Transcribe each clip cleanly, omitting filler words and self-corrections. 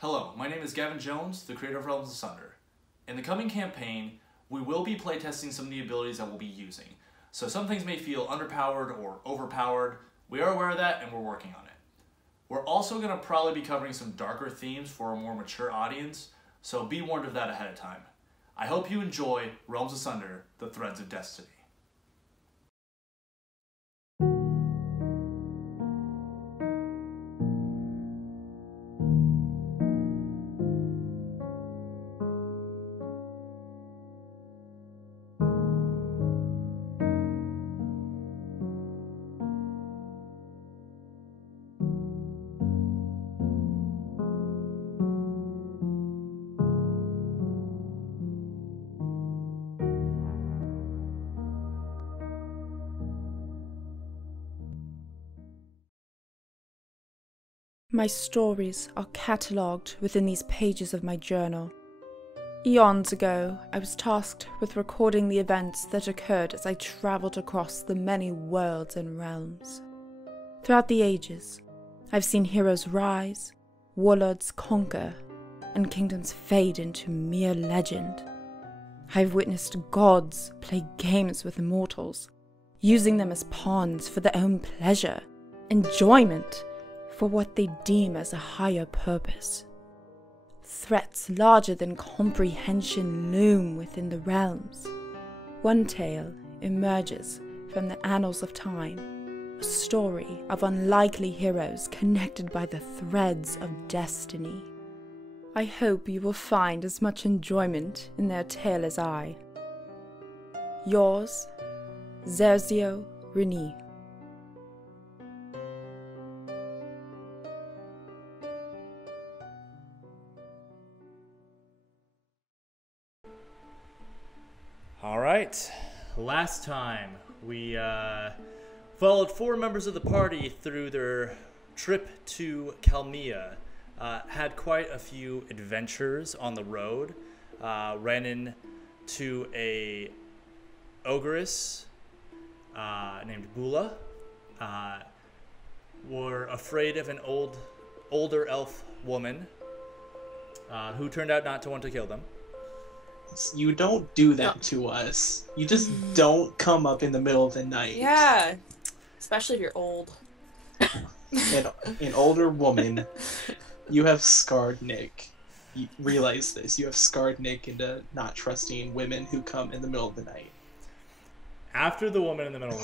Hello, my name is Gavin Jones, the creator of Realms Asunder. In the coming campaign, we will be playtesting some of the abilities that we'll be using. So some things may feel underpowered or overpowered. We are aware of that and we're working on it. We're also going to probably be covering some darker themes for a more mature audience, so be warned of that ahead of time. I hope you enjoy Realms Asunder, The Threads of Destiny. My stories are catalogued within these pages of my journal. Eons ago, I was tasked with recording the events that occurred as I travelled across the many worlds and realms. Throughout the ages, I've seen heroes rise, warlords conquer, and kingdoms fade into mere legend. I've witnessed gods play games with mortals, using them as pawns for their own pleasure, enjoyment, for what they deem as a higher purpose. Threats larger than comprehension loom within the realms. One tale emerges from the annals of time, a story of unlikely heroes connected by the threads of destiny. I hope you will find as much enjoyment in their tale as I. Yours, Zerzio Reni. All right, last time we followed 4 members of the party through their trip to Kalmia. Had quite a few adventures on the road. Ran into a ogress named Bula. Were afraid of an older elf woman who turned out not to want to kill them. You don't do that to us. You just don't come up in the middle of the night. Yeah, especially if you're old. An older woman. You have scarred Nick. You realize this. You have scarred Nick into not trusting women who come in the middle of the night. After the woman in the middle of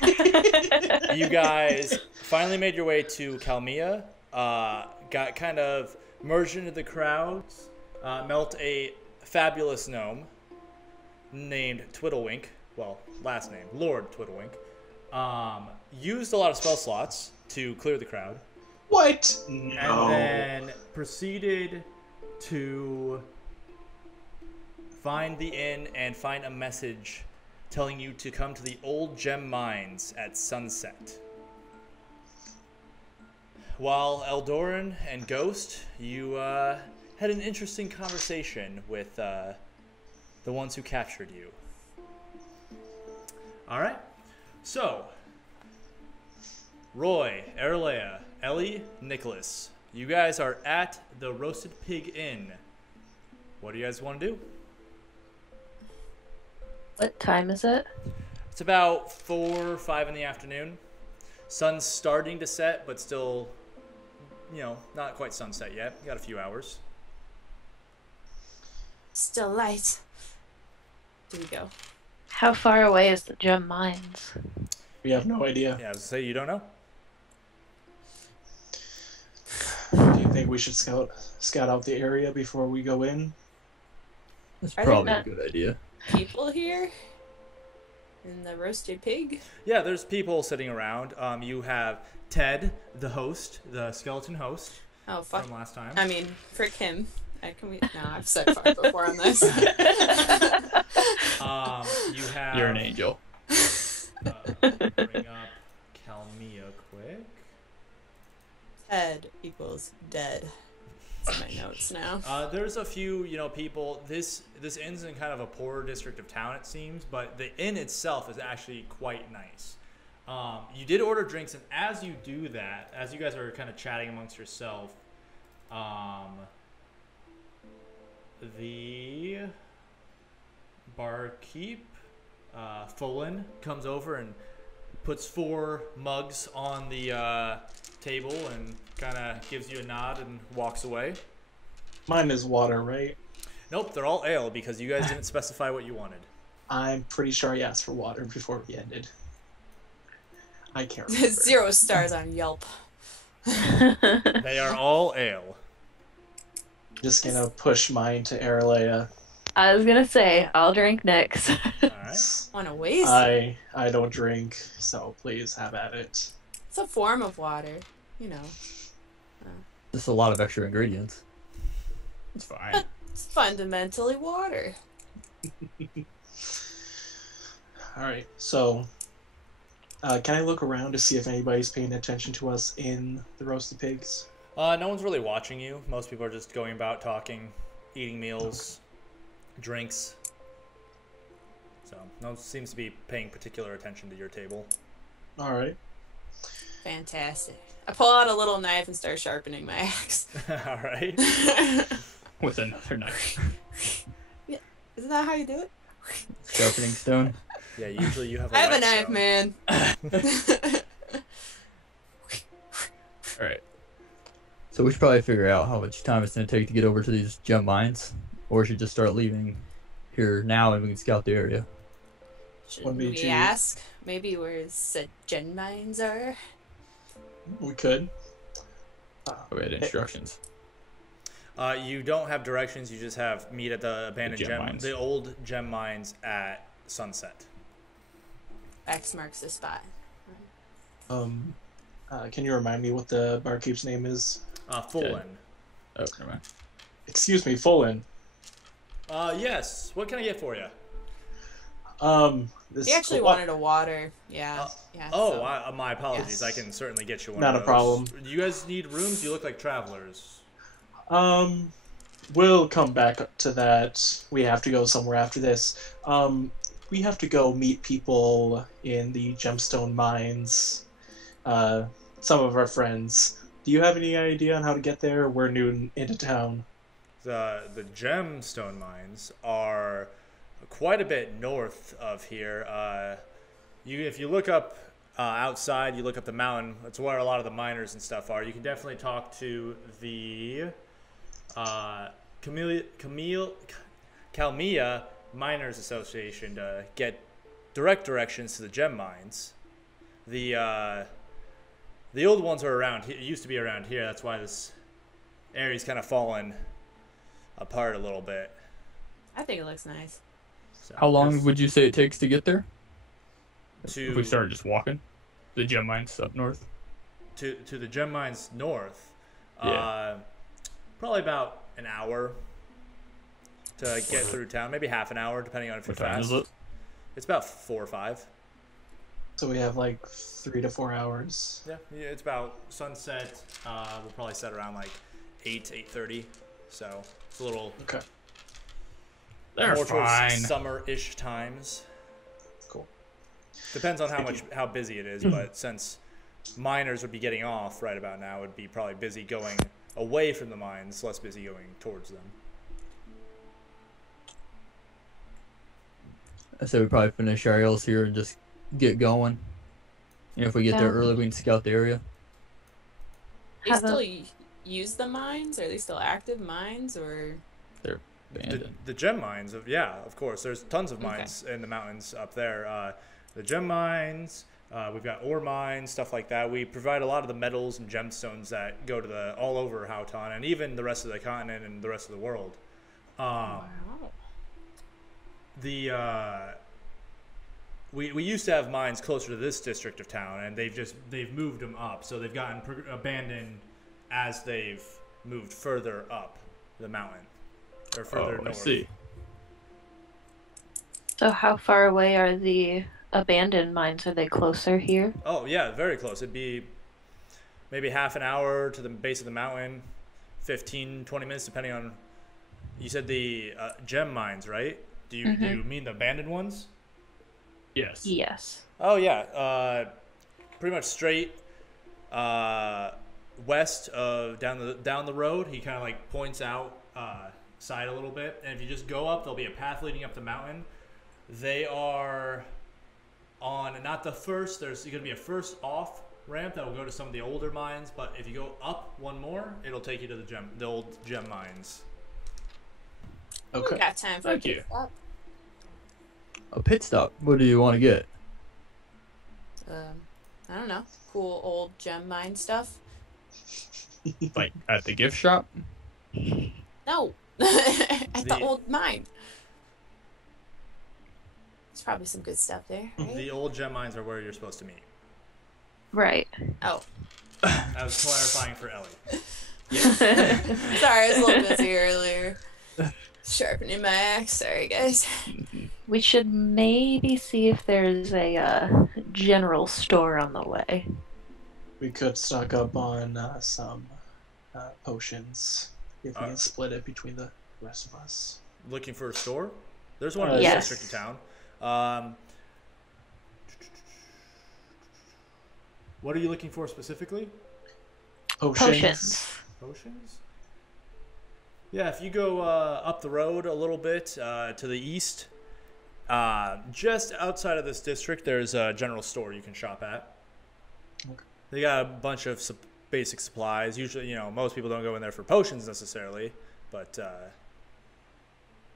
the night, you guys finally made your way to Kalmia. Got kind of merged into the crowds. Met a fabulous gnome named Twiddlewink. Well, last name, Lord Twiddlewink. Used a lot of spell slots to clear the crowd. What? No. And then proceeded to find the inn and find a message telling you to come to the old gem mines at sunset. While Eldoran and Ghost, you had an interesting conversation with the ones who captured you. All right. So, Roy, Erlea, Ellie, Nicholas, you guys are at the Roasted Pig Inn. What do you guys want to do? What time is it? It's about 4 or 5 in the afternoon. Sun's starting to set, but still, not quite sunset yet. You got a few hours. Still light. Do we go? How far away is the gem mines? We have no idea. Yeah, I was gonna say you don't know. Do you think we should scout out the area before we go in? That's Are probably there a good idea. people here? In the roasted pig? Yeah, there's people sitting around. You have Ted, the host, the skeleton host. Oh, fuck. From last time. I mean, frick him. No, I've said fuck before on this. You have... You're an angel. Bring up Kalmia quick. Ted equals dead. That's my notes now. There's a few, people. This inn's in kind of a poorer district of town, it seems, but the inn itself is actually quite nice. You did order drinks, and as you do that, as you guys are kind of chatting amongst yourself, The barkeep, Fullen, comes over and puts 4 mugs on the table and kind of gives you a nod and walks away. Mine is water, right? Nope, they're all ale because you guys didn't specify what you wanted. I'm pretty sure I asked for water before we ended. I can't remember. 0 stars on Yelp. They are all ale. Just gonna push mine to Aralea. I was gonna say, I'll drink next. All right. Want to waste? I don't drink, so please have at it. It's a form of water, you know. Just a lot of extra ingredients. It's fine. But it's fundamentally water. Alright, so can I look around to see if anybody's paying attention to us in the roasted pigs? No one's really watching you. Most people are just going about talking, eating meals, drinks. So no one seems to be paying particular attention to your table. Alright. Fantastic. I pull out a little knife and start sharpening my axe. All right. With another knife. Yeah. Isn't that how you do it? Sharpening stone. Yeah, usually you have a I have a whetstone. knife, man. Alright. So we should probably figure out how much time it's going to take to get over to these gem mines. Or we should just start leaving here now and we can scout the area. Shouldn't be we two. ask maybe where said gen mines are? We could. We had instructions. You don't have directions. You just have meet at the abandoned gem gem, mines. the old gem mines at sunset. X marks the spot. Can you remind me what the barkeep's name is? Fullen. Oh, never mind. Excuse me, Fullen. Yes. What can I get for you? This He actually wanted a water. Yeah. Yeah. Oh, so- my apologies. Yes. I can certainly get you one. Not of a those. problem. Do you guys need rooms? You look like travelers. We'll come back to that. We have to go somewhere after this. We have to go meet people in the gemstone mines. Some of our friends. Do you have any idea on how to get there? We're new into town. The gemstone mines are quite a bit north of here. If you look up outside, you look up the mountain. That's where a lot of the miners and stuff are. You can definitely talk to the Calmia Miners Association to get direct directions to the gem mines. The old ones are around. It used to be around here. That's why this area's kind of fallen apart a little bit. I think it looks nice. So How long would you say it takes to get there? to If we started just walking? The gem mines up north? to the gem mines north? Yeah. Probably about an hour to get through town. Maybe half an hour, depending on if you're What time fast. is it? It's about 4 or 5. So we have like 3 to 4 hours. Yeah, it's about sunset. We'll probably set around like 8:30. So it's a little Okay, They're more fine. towards summer-ish times. cool. Depends on how busy it is, but since miners would be getting off right about now, it'd be probably busy going away from the mines, less busy going towards them. I say we probably finish our ales here and just get going. You know, if we get there Yeah. early, we can scout the area. They Have a- still use the mines? Are they still active mines or? Abandoned. The gem mines, of course. There's tons of Okay. mines in the mountains up there. The gem mines, we've got ore mines, stuff like that. We provide a lot of the metals and gemstones that go to all over Houghton and even the rest of the continent and the rest of the world. Wow. We used to have mines closer to this district of town, and they've moved them up, so they've gotten abandoned as they've moved further up the mountain or further Oh, I north. see. So how far away are the abandoned mines? Are they closer here? Oh yeah, very close. It'd be maybe half an hour to the base of the mountain, 15, 20 minutes depending on. You said the gem mines, right? Do you mean the abandoned ones? Yes. Yes. Oh yeah, pretty much straight west of down the road. He kind of like points out side a little bit, and if you just go up, there'll be a path leading up the mountain. They are on not the first. There's going to be a first off ramp that will go to some of the older mines, but if you go up one more, it'll take you to the old gem mines. Okay. We got time for Thank a you. pit stop. A pit stop. What do you want to get? I don't know. Cool old gem mine stuff. Like at the gift shop? No. At the The- old mine. There's probably some good stuff there, right? The old gem mines are where you're supposed to meet. Right. Oh. I was clarifying for Ellie. Sorry, I was a little busy earlier. Sharpening my axe. Sorry, guys. We should maybe see if there's a general store on the way. We could stock up on some potions if we can split it between the rest of us. Looking for a store? There's one in the Yes. district of town. What are you looking for specifically? Potions. Potions? Yeah, if you go up the road a little bit to the east, just outside of this district, there's a general store you can shop at. Okay. They got a bunch of basic supplies. Usually, most people don't go in there for potions necessarily, but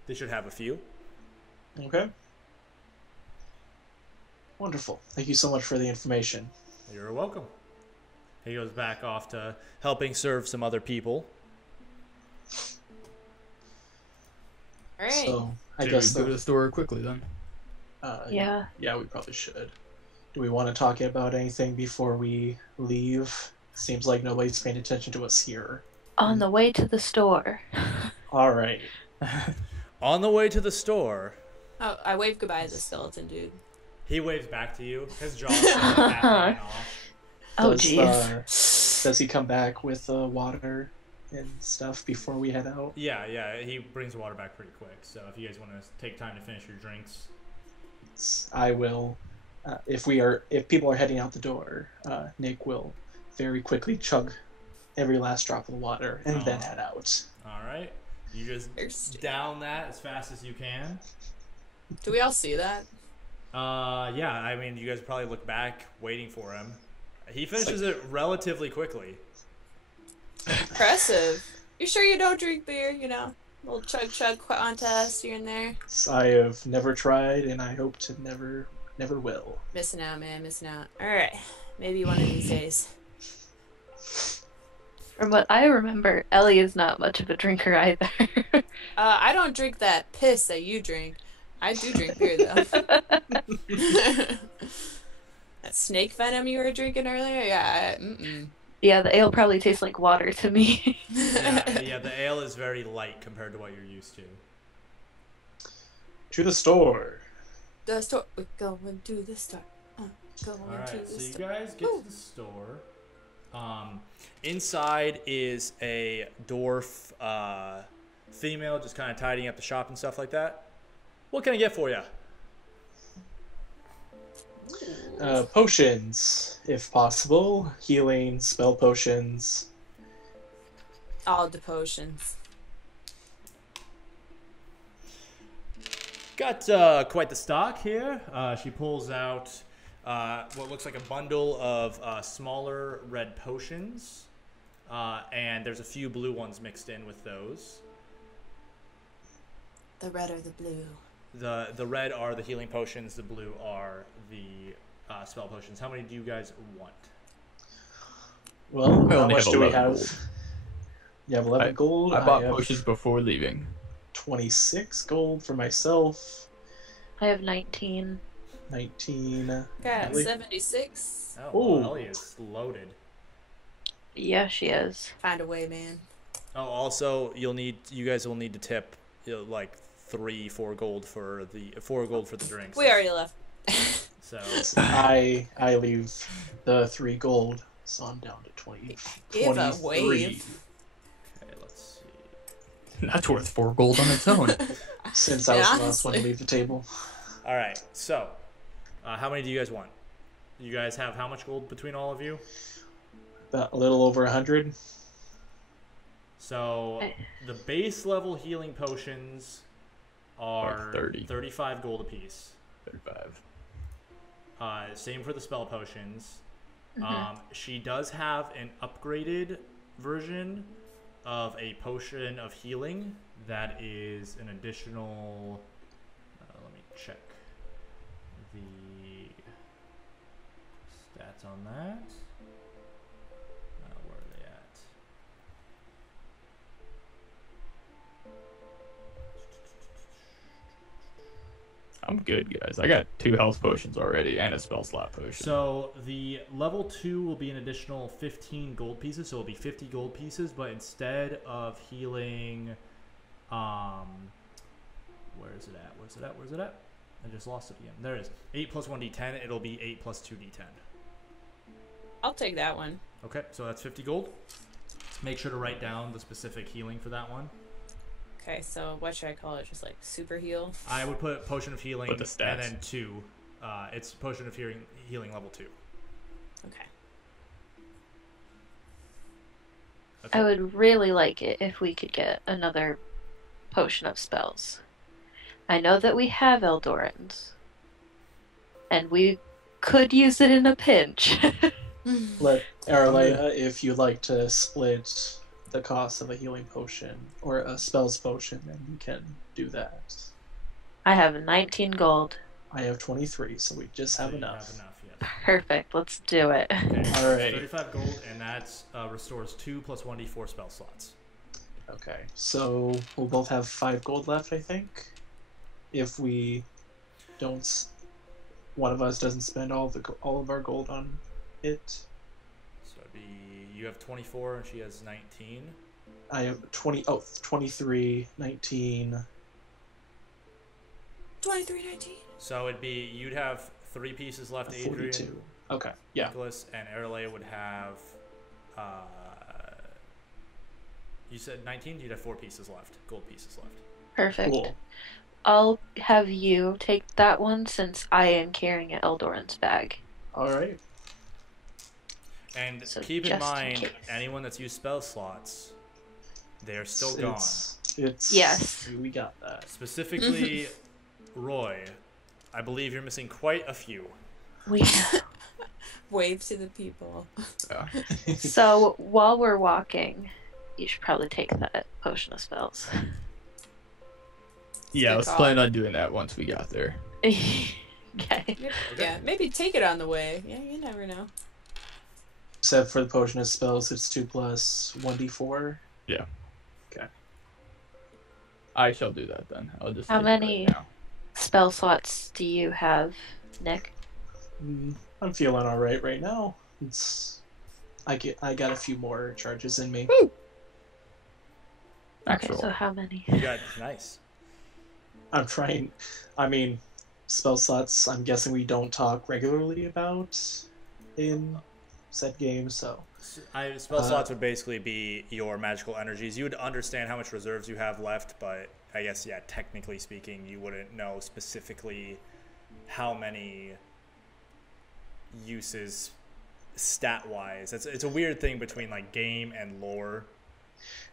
they should have a few. Okay. Wonderful. Thank you so much for the information. You're welcome. He goes back off to helping serve some other people. All right. So I Should guess we go to the store quickly then? Yeah. Yeah, we probably should. Do we want to talk about anything before we leave? Seems like nobody's paying attention to us here. On the way to the store. All right. On the way to the store, Oh, I waved goodbye to the skeleton dude. he waves back to you. His jaw's still hanging off. Oh, Does, jeez. Does he come back with water and stuff before we head out? Yeah, he brings water back pretty quick. So if you guys want to take time to finish your drinks. I will. If people are heading out the door, Nick will very quickly chug every last drop of the water and then head out. All right. You just Thirsty. down that as fast as you can. Do we all see that? Yeah, I mean, you guys probably look back waiting for him. He finishes it relatively quickly. Impressive. You sure you don't drink beer? Little chug contest here and there. I have never tried, and I hope to never will. Missing out, man. Missing out. All right. Maybe one of these days. From what I remember, Ellie is not much of a drinker either. I don't drink that piss that you drink. I do drink beer though. That snake venom you were drinking earlier? Yeah. Yeah, the ale probably tastes like water to me. Yeah, the ale is very light compared to what you're used to. To the store. The store. We're going to the store. Going All to right, the so you store. guys get to the store. Inside is a dwarf female just kind of tidying up the shop and stuff like that. What can I get for you? Potions, if possible. Healing, spell potions. All the potions. Got quite the stock here. She pulls out what looks like a bundle of smaller red potions, and there's a few blue ones mixed in with those. The red or the blue? The red are the healing potions. The blue are the spell potions. How many do you guys want? Well, I how only much have do we 11 have? gold. You have 11 gold. I bought have potions before leaving. 26 gold for myself. I have 19. 19. Got Ellie? Oh,76. Ooh. Ellie is loaded. Yeah, she is. Find a way, man. Oh, also, you guys will need to tip like 4 gold for the drinks. We already left. So I leave the 3 gold, so I'm down to 20. Give a 23. wave. okay, let's see. That's worth 4 gold on its own. Since I was Yeah, the last one to honestly. leave the table. All right. So, how many do you guys want? You guys have how much gold between all of you? About a little over 100. So the base level healing potions are Like 30. 35 gold apiece. 35. Same for the spell potions. She does have an upgraded version of a potion of healing that is an additional. Let me check the stats on that. Where are they at? I'm good, guys. I got 2 health potions already and a spell slot potion. So the level 2 will be an additional 15 gold pieces, so it'll be 50 gold pieces, but instead of healing, where is it at? Where's it at? Where's it at? I just lost it again. There it is. 8 plus 1d10, it'll be 8 plus 2d10. I'll take that one. Okay, so that's 50 gold. Make sure to write down the specific healing for that one. Okay, so what should I call it? Just like super heal? I would put potion of healing Put the stats. and then 2. It's potion of healing level 2. Okay. I would really like it if we could get another potion of spells. I know that we have Eldorans, and we could use it in a pinch. Let Aralea, if you'd like to split the cost of a healing potion or a spells potion, then you can do that. I have 19 gold. I have 23, so we just have So you enough. have enough, yes. Perfect, let's do it. Okay, All right. 35 gold, and that restores 2 plus 1d4 spell slots. Okay, so we'll both have 5 gold left, I think. If we don't, one of us doesn't spend all of our gold on it. So it'd be, you have 24 and she has 19. I have 23, 19. 23, 19. So it'd be, you'd have 3 pieces left, 42. Adrian, Okay, yeah. Nicholas, and Aralea would have, you said 19? You'd have 4 pieces left, gold pieces left. Perfect. Cool. I'll have you take that one since I am carrying an Eldoran's bag. All right. And So keep in just in mind, case. anyone that's used spell slots, they're still gone. It's Yes. We got that. Specifically, Roy, I believe you're missing quite a few. We Wave to the people. Yeah. So while we're walking, you should probably take that potion of spells. Yeah, I Good was call. planning on doing that once we got there. Okay. Yeah, maybe take it on the way. Yeah, you never know. Except for the potion of spells, it's 2 plus 1d4. Yeah. Okay. I shall do that then. I'll just How take it right many? now. Spell slots do you have, Nick? I'm feeling all right now. I got a few more charges in me. Okay, Actual. so how many? You got nice. I'm trying. I mean, spell slots. I'm guessing we don't talk regularly about in said games. So Spell slots would basically be your magical energies. You would understand how much reserves you have left, but I guess, yeah, technically speaking, you wouldn't know specifically how many uses stat-wise. It's a weird thing between, like, game and lore.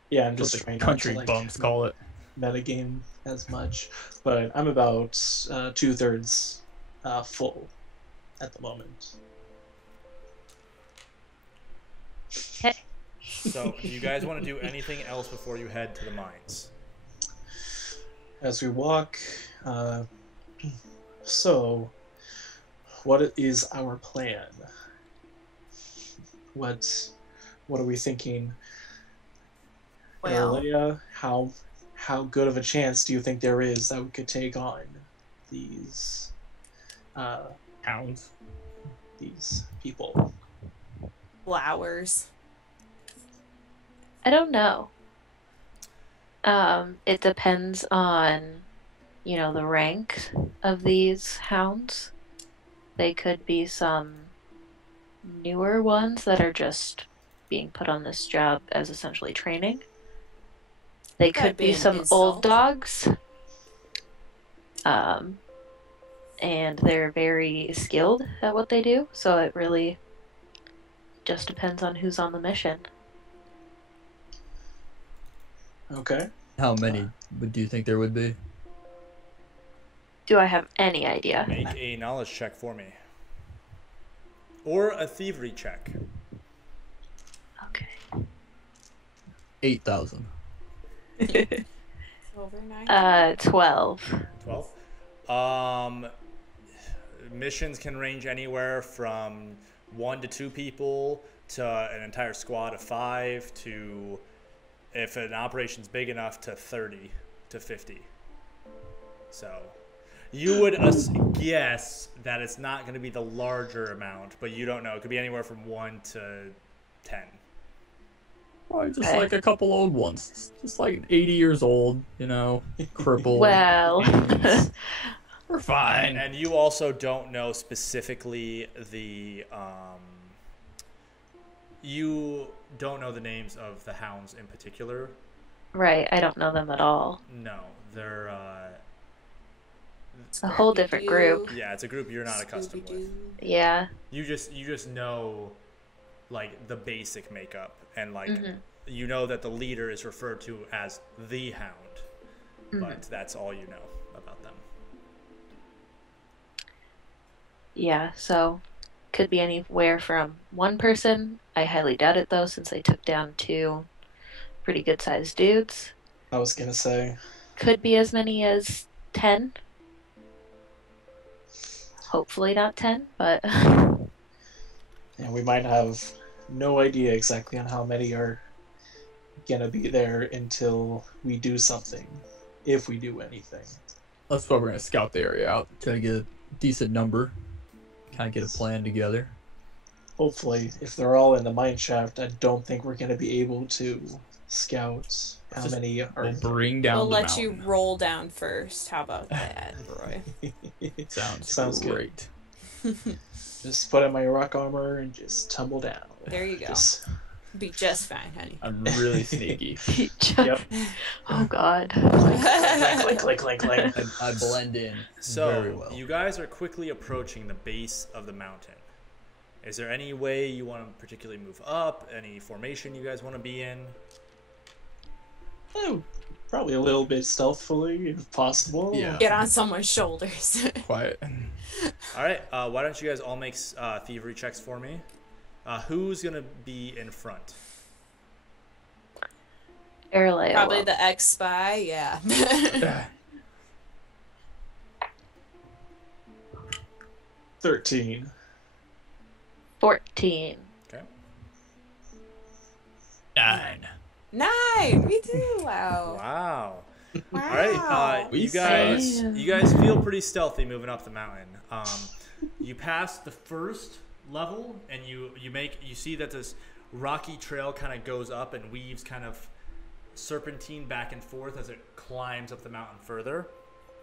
yeah, I'm That's just what trying the country not to bums call it. metagame as much. But I'm about 2/3 full at the moment. Okay. So, do you guys want to do anything else before you head to the mines? As we walk, so what is our plan? What are we thinking? Well, Leia, how good of a chance do you think there is that we could take on these Hounds. these people? flowers. I don't know. It depends on, the rank of these hounds. They could be some newer ones that are just being put on this job as essentially training. They That'd could be be an some insult. old dogs. And they're very skilled at what they do, so it really just depends on who's on the mission. Okay. How many do you think there would be? Do I have any idea? Make a knowledge check for me. Or a thievery check. Okay. 8,000. Over 9. 12. 12. Missions can range anywhere from 1 to 2 people to an entire squad of 5 to, if an operation's big enough, to 30 to 50. So you would guess that it's not going to be the larger amount, but you don't know. It could be anywhere from 1 to 10. Probably just Okay. like a couple old ones. Just like 80 years old, crippled. Well, We're fine. And you also don't know specifically the you don't know the names of the hounds in particular. right, I don't know them at all. No, they're It's a whole different group. yeah, it's a group you're not accustomed with. Yeah. You just know like the basic makeup, and like Mhm. you know that the leader is referred to as the hound, but that's all you know about them. Yeah, so could be anywhere from one person. I highly doubt it though, since they took down 2 pretty good sized dudes. I was gonna say. Could be as many as 10. Hopefully not 10, but And we might have no idea exactly on how many are gonna be there until we do something. If we do anything. That's why we're going to scout the area out. Try to get a decent number. Kind of get a plan together. Hopefully, if they're all in the mine shaft, I don't think we're gonna be able to scout how Just- many are. We'll bring down We'll the let you mountain. roll down first. How about that, Roy? Sounds good. great. Just put on my rock armor and just tumble down. There you go. Just- Be just fine, honey. I'm really sneaky. Yep. oh god. Clink, clink, clink, clink. I blend in So very well. you guys are quickly approaching the base of the mountain. Is there any way you want to particularly move up? Any formation you guys want to be in? Oh, probably a little bit stealthily, if possible. Yeah. Get on someone's shoulders. Quiet. All right. Why don't you guys all make thievery checks for me? Who's gonna be in front? Araleo. Probably the ex-spy, yeah. 13. 14. Okay. 9. 9! We do! Wow. Wow. Wow. All right. We You guys suck. feel pretty stealthy moving up the mountain. You pass the first level, and you see that this rocky trail kind of goes up and weaves kind of serpentine back and forth as it climbs up the mountain further.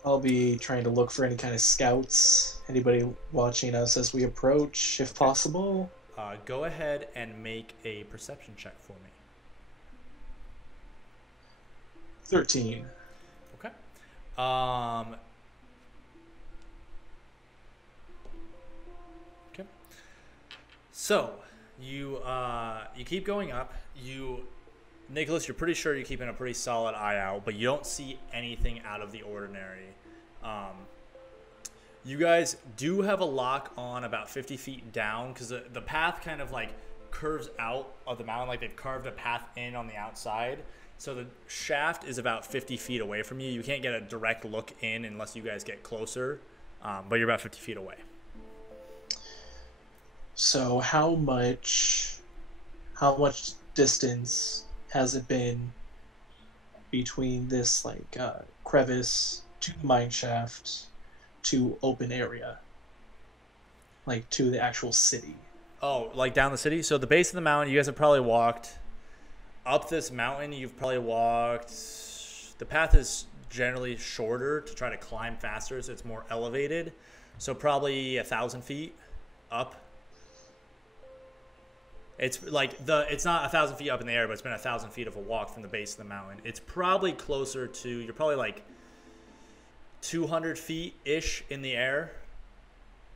I'll be trying to look for any kind of scouts, anybody watching us as we approach, if possible. Go ahead and make a perception check for me. 13. Okay. Okay. So you keep going up. Nicholas, you're pretty sure you're keeping a pretty solid eye out, but you don't see anything out of the ordinary. You guys do have a lock on about 50 feet down because the path kind of like curves out of the mountain, like they've carved a path in on the outside. So the shaft is about 50 feet away from you. You can't get a direct look in unless you guys get closer, but you're about 50 feet away. So how much distance has it been between this crevice to the mine shaft to open area? Like to the actual city. Oh, like down the city? So the base of the mountain, you guys have probably walked up this mountain. You've probably walked. The path is generally shorter to try to climb faster, so it's more elevated. So probably 1,000 feet up. It's like it's not 1,000 feet up in the air, but it's been 1,000 feet of a walk from the base of the mountain. It's probably closer to, you're probably like 200 feet ish in the air.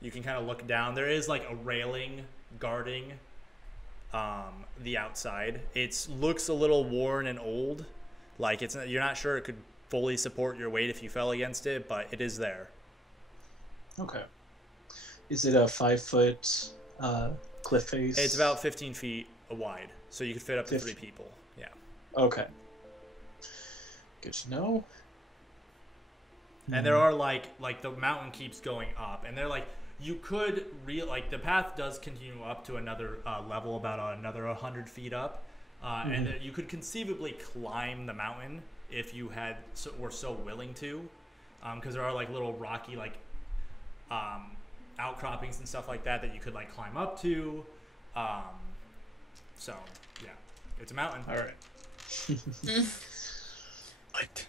You can kind of look down. There is like a railing guarding the outside. It looks a little worn and old. Like you're not sure it could fully support your weight if you fell against it, but it is there. Okay. Is it a 5-foot cliff face? It's about 15 feet wide, so you could fit up to 3 people. Yeah. Okay. Good to know. And there are like the mountain keeps going up, and they're like you could the path does continue up to another level, about another 100 feet up, and you could conceivably climb the mountain if you were so willing to, because there are like little rocky outcroppings and stuff like that you could like climb up to. So yeah, it's a mountain. All right. Light.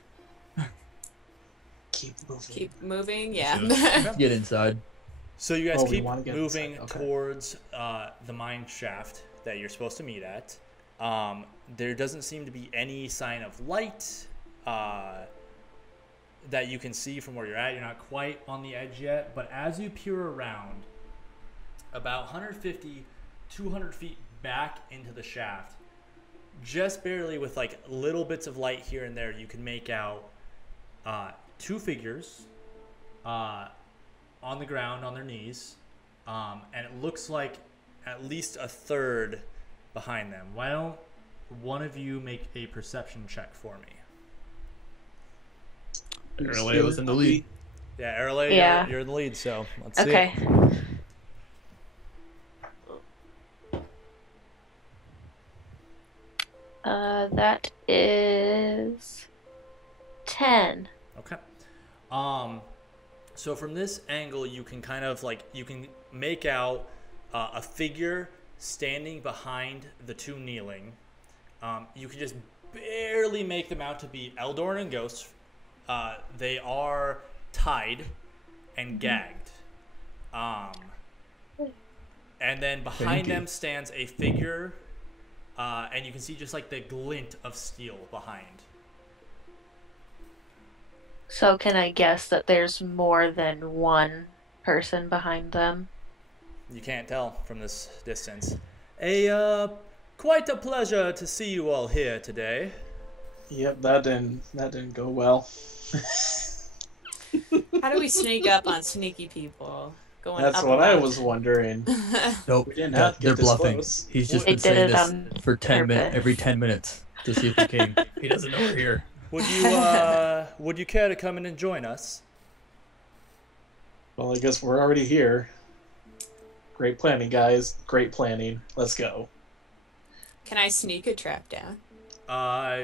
Keep moving, yeah. Get inside. So you guys keep get moving inside. Okay. towards the mine shaft that you're supposed to meet at. There doesn't seem to be any sign of light that you can see from where you're at. You're not quite on the edge yet, but as you peer around, about 150, 200 feet back into the shaft, just barely with like little bits of light here and there, you can make out 2 figures on the ground on their knees, and it looks like at least a third behind them. Why don't one of you make a perception check for me? Earlier was in the lead. Yeah, Erle, Yeah. you're in the lead, so let's see. Okay. That is 10. Okay. So from this angle, you can kind of you can make out a figure standing behind the 2 kneeling. You can just barely make them out to be Eldorn and Ghost. They are tied and gagged. And then behind them stands a figure, and you can see just like the glint of steel behind. So can I guess that there's more than one person behind them? You can't tell from this distance. Quite a pleasure to see you all here today. Yep, that didn't go well. How do we sneak up on sneaky people? Going That's up what I around? was wondering. Nope. We didn't have to They're get this bluffing. close. He's just They been did saying it this on for 10 minutes, purpose. every 10 minutes to see if we came. He doesn't know we're here. Would you care to come in and join us? Well, I guess we're already here. Great planning, guys. Great planning. Let's go. Can I sneak a trap down?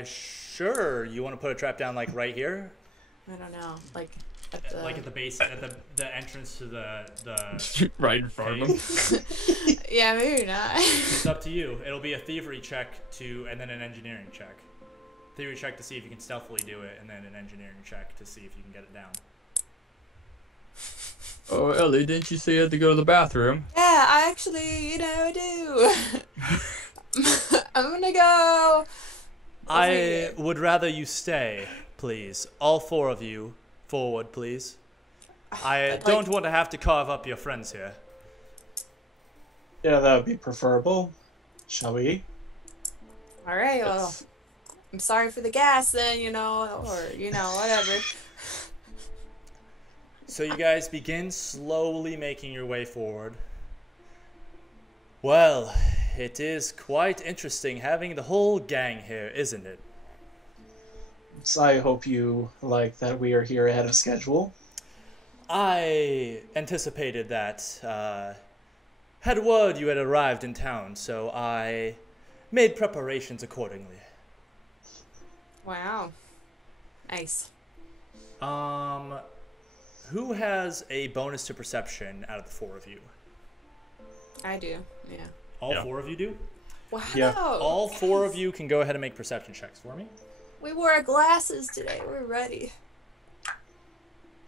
Sure. You want to put a trap down like right here? I don't know. Like at the... Like at the base, at the entrance to the Right in front of him. Yeah, maybe not. It's up to you. It'll be a thievery check and then an engineering check. Thievery check to see if you can stealthily do it, and then an engineering check to see if you can get it down. Oh, Ellie, didn't you say you had to go to the bathroom? Yeah, I actually, do. I'm gonna go. I would rather you stay, please. All 4 of you, forward, please. I don't want to have to carve up your friends here. Yeah, that would be preferable. Shall we? All right. Well, Yes. I'm sorry for the gas, then, or whatever. So you guys begin slowly making your way forward. Well, it is quite interesting having the whole gang here, isn't it? So I hope you like that we are here ahead of schedule. I anticipated that. Had word you had arrived in town, so I made preparations accordingly. Wow. Nice. Who has a bonus to perception out of the 4 of you? I do. Yeah. All 4 of you do? Wow. Yeah. All 4 of you can go ahead and make perception checks for me. We wore our glasses today. We're ready.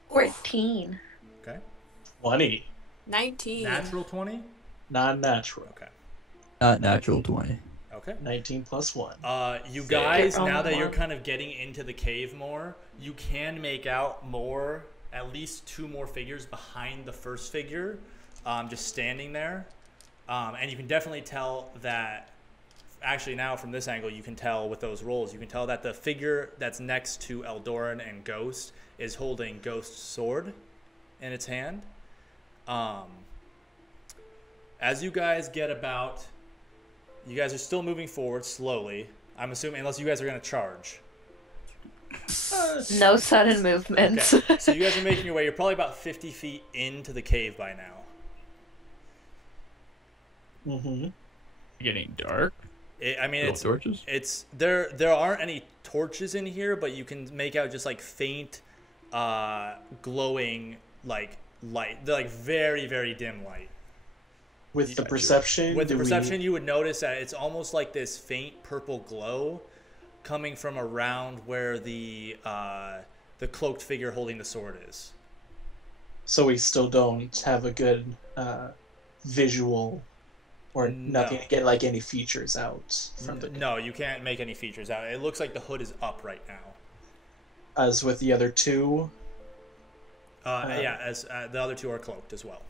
14. Okay. 20. 19. Natural 20? Non-natural. Okay. Not natural 20. Okay. 19 plus 1. You guys, Your own now that you're one. kind of getting into the cave more, you can make out at least 2 more figures behind the first figure, just standing there. And you can definitely tell that, actually now from this angle, you can tell with those rolls, you can tell that the figure that's next to Eldoran and Ghost is holding Ghost's sword in its hand. As you guys get about, you guys are still moving forward slowly. I'm assuming, unless you guys are going to charge. No sudden movements. Okay. So you guys are making your way. You're probably about 50 feet into the cave by now. Mm-hmm. Getting dark. Torches? It's there aren't any torches in here, but you can make out just like faint, glowing like light. They're like very, very dim light. With the perception, you would notice that it's almost like this faint purple glow coming from around where the cloaked figure holding the sword is. So we still don't have a good visual, or nothing to get like any features out from the. No, you can't make any features out. It looks like the hood is up right now. As with the other two. As the other two are cloaked as well.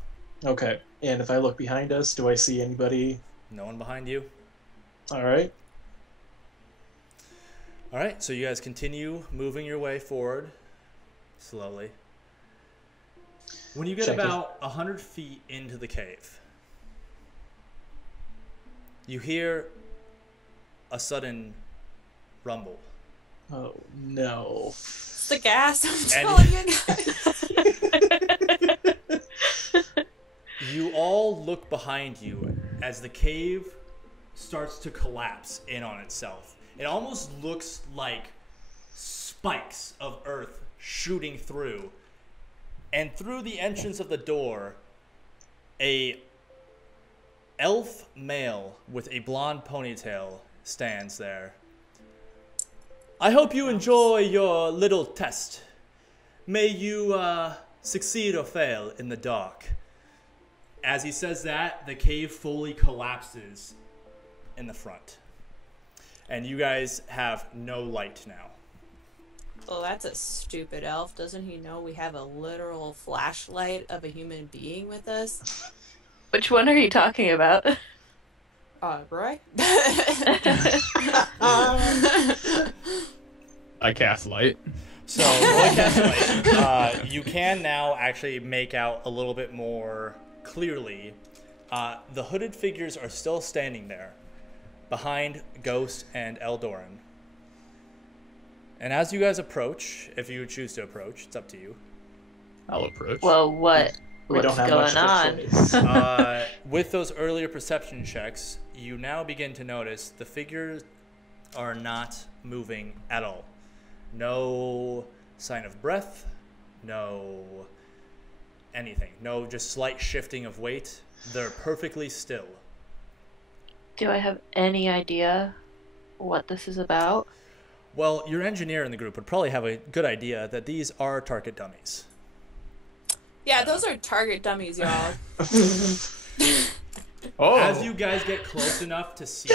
Okay, and if I look behind us, do I see anybody? No one behind you. All right. All right, so you guys continue moving your way forward slowly. When you get about 100 feet into the cave, you hear a sudden rumble. Oh, no. It's the gas, I'm telling you guys. You all look behind you as the cave starts to collapse in on itself. It almost looks like spikes of earth shooting through. And through the entrance of the door, a elf male with a blonde ponytail stands there. I hope you enjoy your little test. May you succeed or fail in the dark. As he says that, the cave fully collapses in the front. And you guys have no light now. Well, that's a stupid elf. Doesn't he know we have a literal flashlight of a human being with us? Which one are you talking about? Roy? I cast light. So, Roy casts light. You can now actually make out a little bit more clearly. The hooded figures are still standing there, behind Ghost and Eldoran. And as you guys approach, if you choose to approach, it's up to you. I'll approach. Well, what's don't have going much of a on? choice. With those earlier perception checks, you now begin to notice the figures are not moving at all. No sign of breath, no anything. No just slight shifting of weight. They're perfectly still. Do I have any idea what this is about? Well, your engineer in the group would probably have a good idea that these are target dummies. Yeah, those are target dummies, y'all. As you guys get close enough to see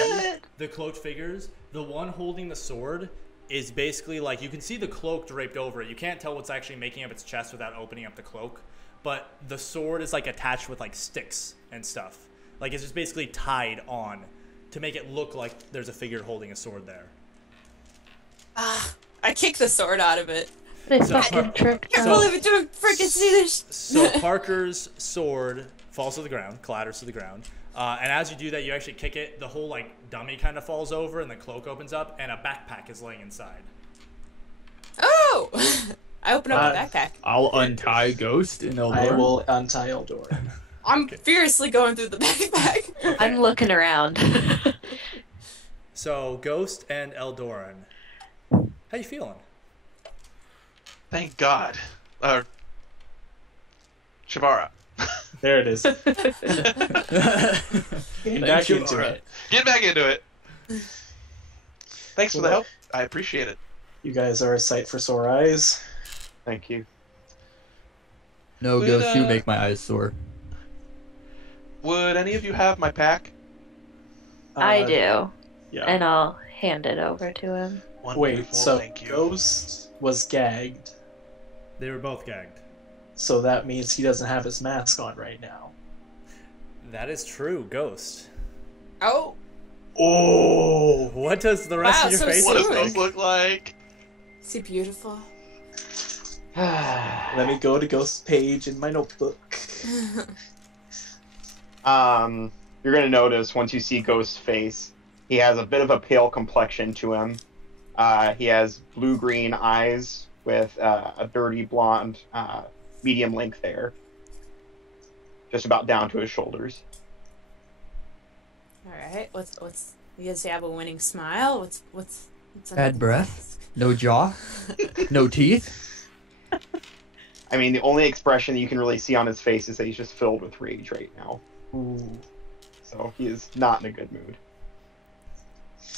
the cloaked figures, the one holding the sword is basically like, you can see the cloak draped over it. You can't tell what's actually making up its chest without opening up the cloak. But the sword is like attached with like sticks and stuff. Like it's just basically tied on to make it look like there's a figure holding a sword there. I kicked the sword out of it. They fucking tricked Can't us. believe it didn't freaking see this. So Parker's sword falls to the ground, clatters to the ground. And as you do that, you actually kick it. The whole like dummy kind of falls over, and the cloak opens up, and a backpack is laying inside. Oh! I open up the backpack. I'll untie Ghost and Eldor. I will untie Eldor. I'm furiously going through the backpack. I'm looking around. So Ghost and Eldoran, how you feeling? Thank God. Shavara. There it is. Getting back into it. Get back into it. Thanks for the help. I appreciate it. You guys are a sight for sore eyes. Thank you. No, Would, Ghost, you make my eyes sore. Would any of you have my pack? I do. Yeah. And I'll hand it over to him. Wait, Wonderful, so thank you. Ghost was gagged, They were both gagged. so that means he doesn't have his mask on right now. That is true, Ghost. Oh. Oh. What does the rest Wow, of your so face What does look those like? look like? Is he beautiful? Let me go to Ghost's page in my notebook. You're gonna notice once you see Ghost's face, he has a bit of a pale complexion to him. He has blue-green eyes with a dirty blonde, medium length hair, just about down to his shoulders. All right. What's? Does he have a winning smile? What's under Bad the breath? mask? No jaw? No teeth? I mean, the only expression that you can really see on his face is that he's just filled with rage right now. Ooh. So he is not in a good mood.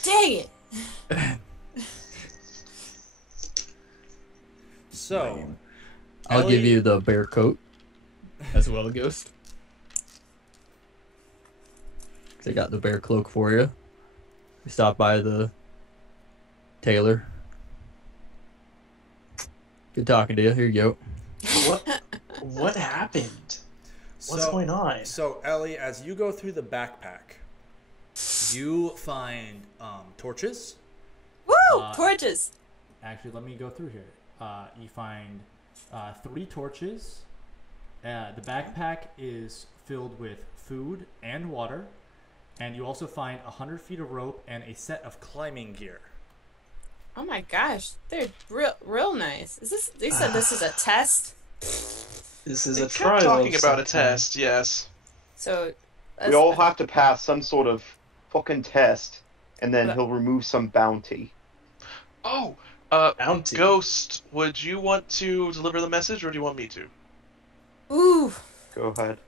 Dang it! So, I'll Ellie- give you the bear coat as well, Ghost. 'Cause I got the bear cloak for you. We stopped by the tailor. Good talking to you. Here you go. What happened? What's So- going on? So, Ellie, as you go through the backpack, you find torches. Woo! Torches. Actually, let me go through here. You find 3 torches. The backpack is filled with food and water. And you also find 100 feet of rope and a set of climbing gear. Oh my gosh, they're real nice. Is this? They said this is a test. This is They a kept trial. talking of about some a test, yes. So. We all have to pass some sort of fucking test, and then But- he'll remove some bounty. Oh, Bounty. Ghost, would you want to deliver the message, or do you want me to? Ooh. Go ahead.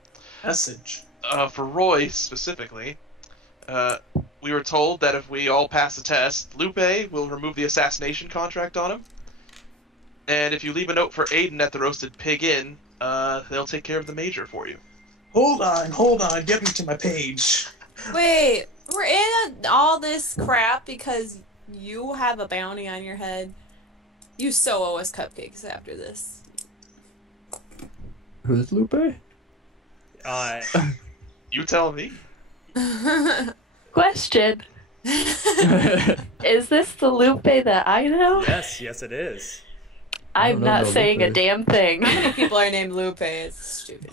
Message. For Roy, specifically, we were told that if we all pass the test, Lupe will remove the assassination contract on him. And if you leave a note for Aiden at the Roasted Pig Inn, they'll take care of the major for you. Hold on. Get me to my page. Wait, we're in all this crap because you have a bounty on your head. You so owe us cupcakes after this. Who's Lupe? You tell me. Question. Is this the Lupe that I know? Yes, it is. I'm know not no saying a Lupe. damn thing. How many people are named Lupe? It's stupid.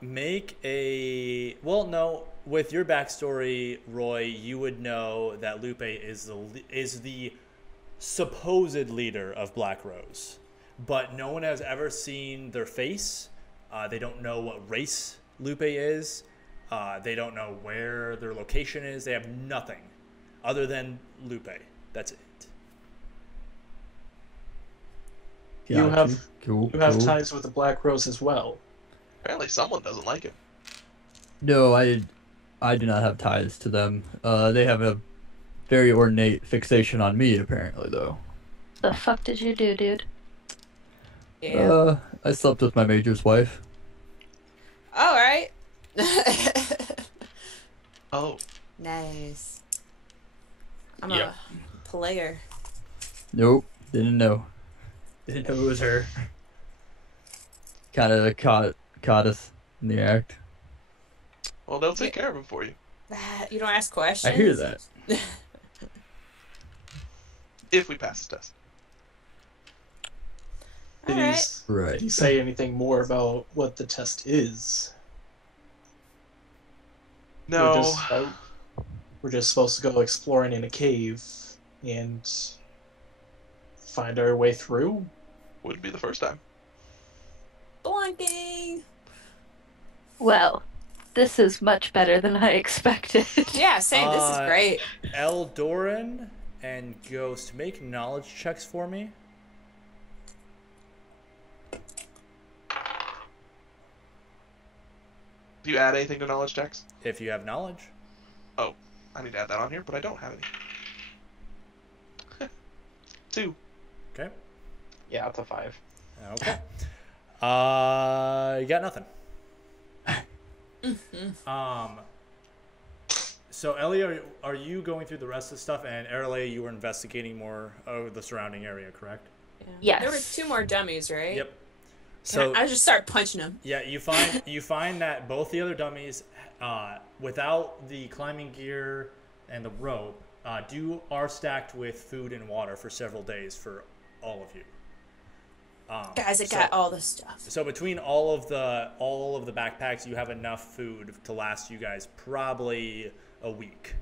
Make a no. With your backstory, Roy, you would know that Lupe is the supposed leader of Black Rose, but no one has ever seen their face. They don't know what race Lupe is. They don't know where their location is. They have nothing other than Lupe. That's it. You Got have cool. you have cool. ties with the Black Rose as well. Apparently someone doesn't like him. No, I do not have ties to them. They have a very ornate fixation on me, apparently, though. The fuck did you do, dude? Yeah. I slept with my major's wife. All right. Oh, Nice. I'm Yep. a player. Nope, didn't know. Didn't know it was her. Kind of caught us in the act. well, they'll take care of him for you. You don't ask questions. I hear that. If we pass the test. Did Alright. Right. Did he say anything more about what the test is? No. We're just supposed to go exploring in a cave and find our way through. Wouldn't be the first time. Blunking. Well, this is much better than I expected. Yeah, same. This is great. Eldoran and Ghost, make knowledge checks for me. Do you add anything to knowledge checks? If you have knowledge. Oh, I need to add that on here, but I don't have any. 2. Okay. Yeah, it's a 5. Okay. You got nothing. So Ellie, are you going through the rest of the stuff, and Erle, you were investigating more of the surrounding area, correct? Yeah. Yes. There were 2 more dummies, right? Yep. So I just start punching him. yeah, you find that both the other dummies, without the climbing gear and the rope, are stacked with food and water for several days for all of you. Guys, I got all the stuff. So between all of the backpacks, you have enough food to last you guys probably a week.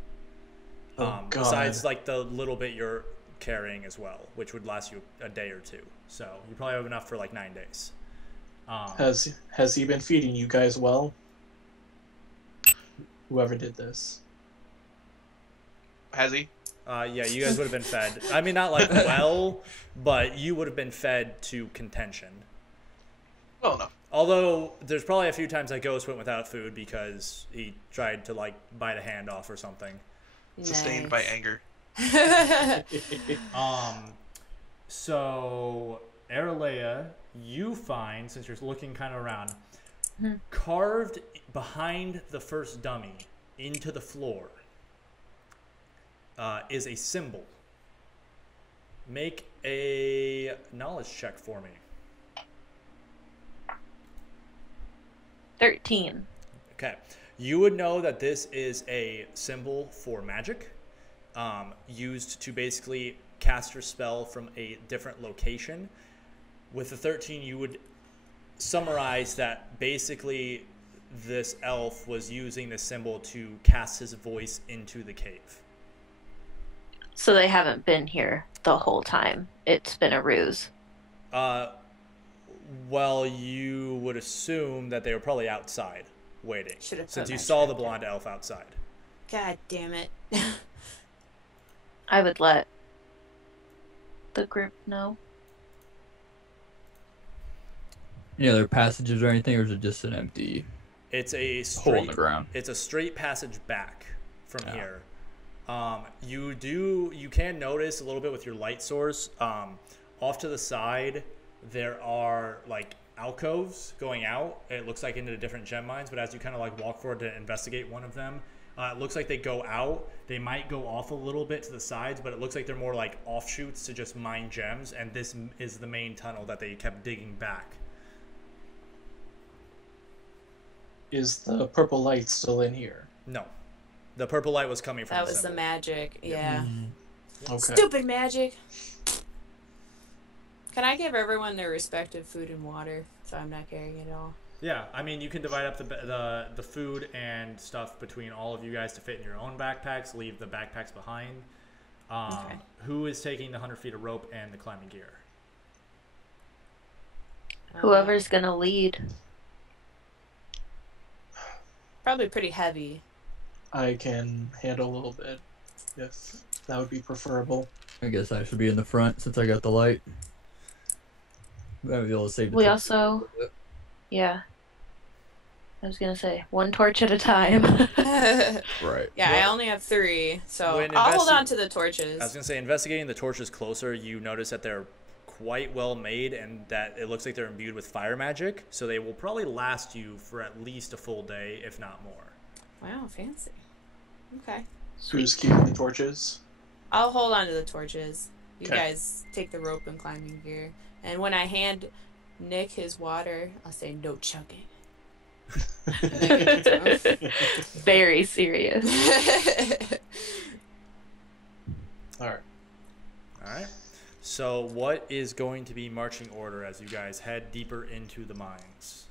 God. Besides like the little bit you're carrying as well, which would last you a day or two. So you probably have enough for like 9 days. Has he been feeding you guys well? Whoever did this. Has he? Yeah, you guys would have been fed. I mean, not like well, but you would have been fed to contention. Well enough. Although there's probably a few times that Ghost went without food because he tried to like bite a hand off or something. Sustained by anger. So Aralea, you find, since you're looking kind of around, carved behind the first dummy into the floor is a symbol. Make a knowledge check for me. 13. Okay. You would know that this is a symbol for magic, used to basically cast your spell from a different location. With the 13, you would summarize that basically this elf was using this symbol to cast his voice into the cave. So they haven't been here the whole time. It's been a ruse. Well, you would assume that they were probably outside waiting, since you saw the blonde elf outside. God damn it. I would let the group know. Any other passages or anything, or is it just an empty It's a hole in the ground? It's a straight passage back from here. You can notice a little bit with your light source. Off to the side, there are like alcoves going out. It looks like into the different gem mines, but as you kind of like walk forward to investigate one of them, it looks like they go out. They might go off a little bit to the sides, but it looks like they're more like offshoots to just mine gems, and this is the main tunnel that they kept digging back. Is the purple light still in here? No. The purple light was coming from That the was the symbol. magic, yeah. Okay. Stupid magic! Can I give everyone their respective food and water, so I'm not carrying it all? Yeah, I mean, you can divide up the food and stuff between all of you guys to fit in your own backpacks, leave the backpacks behind. Okay. Who is taking the 100 feet of rope and the climbing gear? Whoever's gonna lead. Probably pretty heavy. I can handle a little bit, if that would be preferable. I guess I should be in the front since I got the light. Maybe be able to save the We torch also, yeah. I was gonna say, one torch at a time. Right. Yeah, I only have 3, so I'll hold on to the torches. I was going to say, investigating the torches closer, you notice that they're quite well made and that it looks like they're imbued with fire magic, so they will probably last you for at least a full day, if not more. Wow, fancy. Okay. Who's keeping the torches? I'll hold on to the torches. You Okay. guys take the rope and climbing gear. And when I hand Nick his water, I'll say, no chugging. Very serious. Alright. Alright. So what is going to be marching order as you guys head deeper into the mines?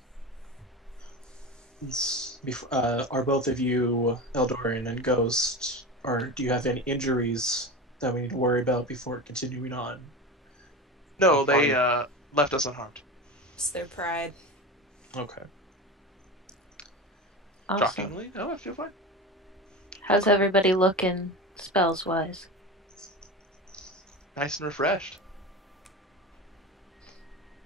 Are both of you, Eldorian and Ghost, or do you have any injuries that we need to worry about before continuing on? No, they left us unharmed. It's their pride. Okay. Awesome. Shockingly, no, I feel fine. How's everybody looking spells wise? Nice and refreshed.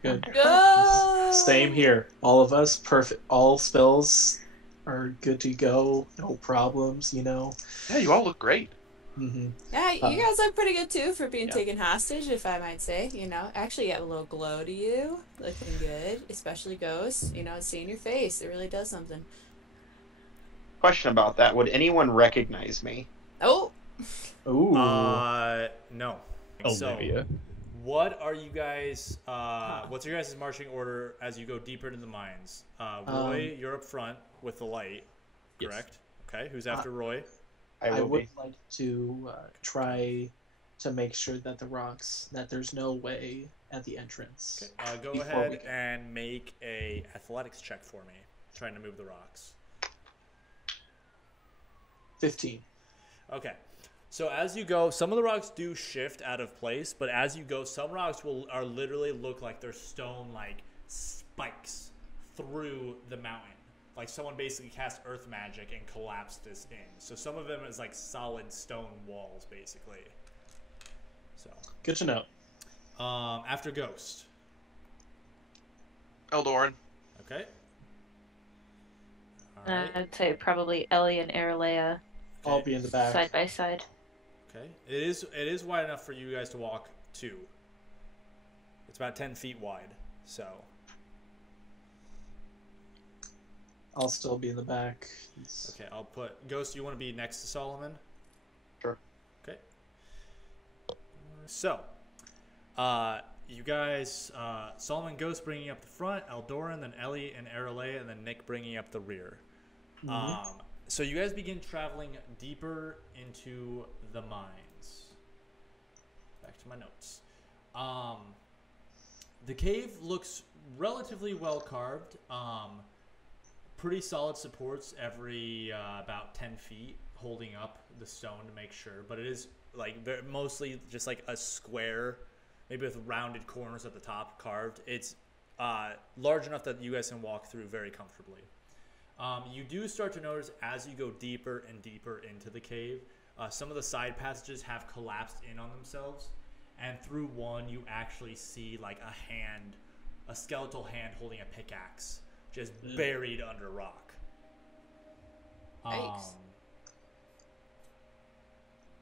Good. Go! Same here. All of us, perfect. All spells are good to go. No problems, you know. Yeah, you all look great. Mm-hmm. Yeah, you guys look pretty good too for being Yeah. taken hostage, if I might say. You know, actually, you have a little glow to you, looking good, especially Ghost. You know, seeing your face, it really does something. Question about that: would anyone recognize me? Oh, Ooh. No. Olivia. What are you guys? What's your guys' marching order as you go deeper into the mines? Roy, you're up front with the light, Yes. correct? Okay. Who's after Roy? I will would be. like to try to make sure that that there's no way at the entrance. Okay. Go before ahead we go. and make a athletics check for me, trying to move the rocks. 15. Okay. So as you go, some of the rocks do shift out of place, but as you go, some rocks are literally look like they're stone like spikes through the mountain. Like someone basically cast earth magic and collapsed this in. So some of them is like solid stone walls, basically. So Good to know. after Ghost. Eldoran. Okay. All right. I'd say probably Ellie and Aralea I'll be in the back. side by side. Okay. It is wide enough for you guys to walk to. It's about 10 feet wide. So I'll still be in the back. okay, I'll put Ghost. You want to be next to Solomon? Sure. Okay. So, you guys, Solomon Ghost bringing up the front, Eldoran, then Ellie and Aralea, and then Nick bringing up the rear. So you guys begin traveling deeper into the mines. Back to my notes. The cave looks relatively well carved. Pretty solid supports every about 10 feet, holding up the stone to make sure. But it is like mostly just like a square, maybe with rounded corners at the top carved. It's large enough that you guys can walk through very comfortably. You do start to notice as you go deeper and deeper into the cave, some of the side passages have collapsed in on themselves. And through one, you actually see like a skeletal hand holding a pickaxe, just buried under rock. Yikes.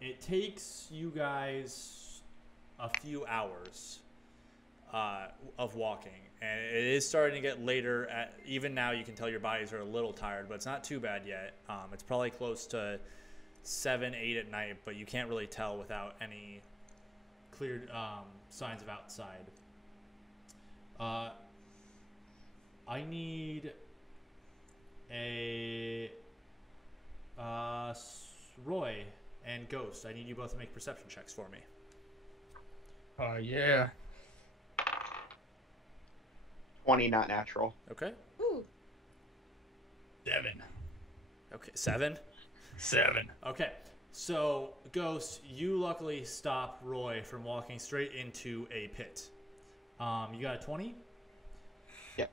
It takes you guys a few hours of walking, and it is starting to get later. Even now, you can tell your bodies are a little tired, but it's not too bad yet. It's probably close to 7, 8 at night, but you can't really tell without any clear signs of outside. I need a Roy and Ghost. I need you both to make perception checks for me. Oh, yeah. 20, not natural. Okay. Ooh. 7. Okay. 7. 7. Okay. So, Ghost, you luckily stop Roy from walking straight into a pit. You got a 20? Yep.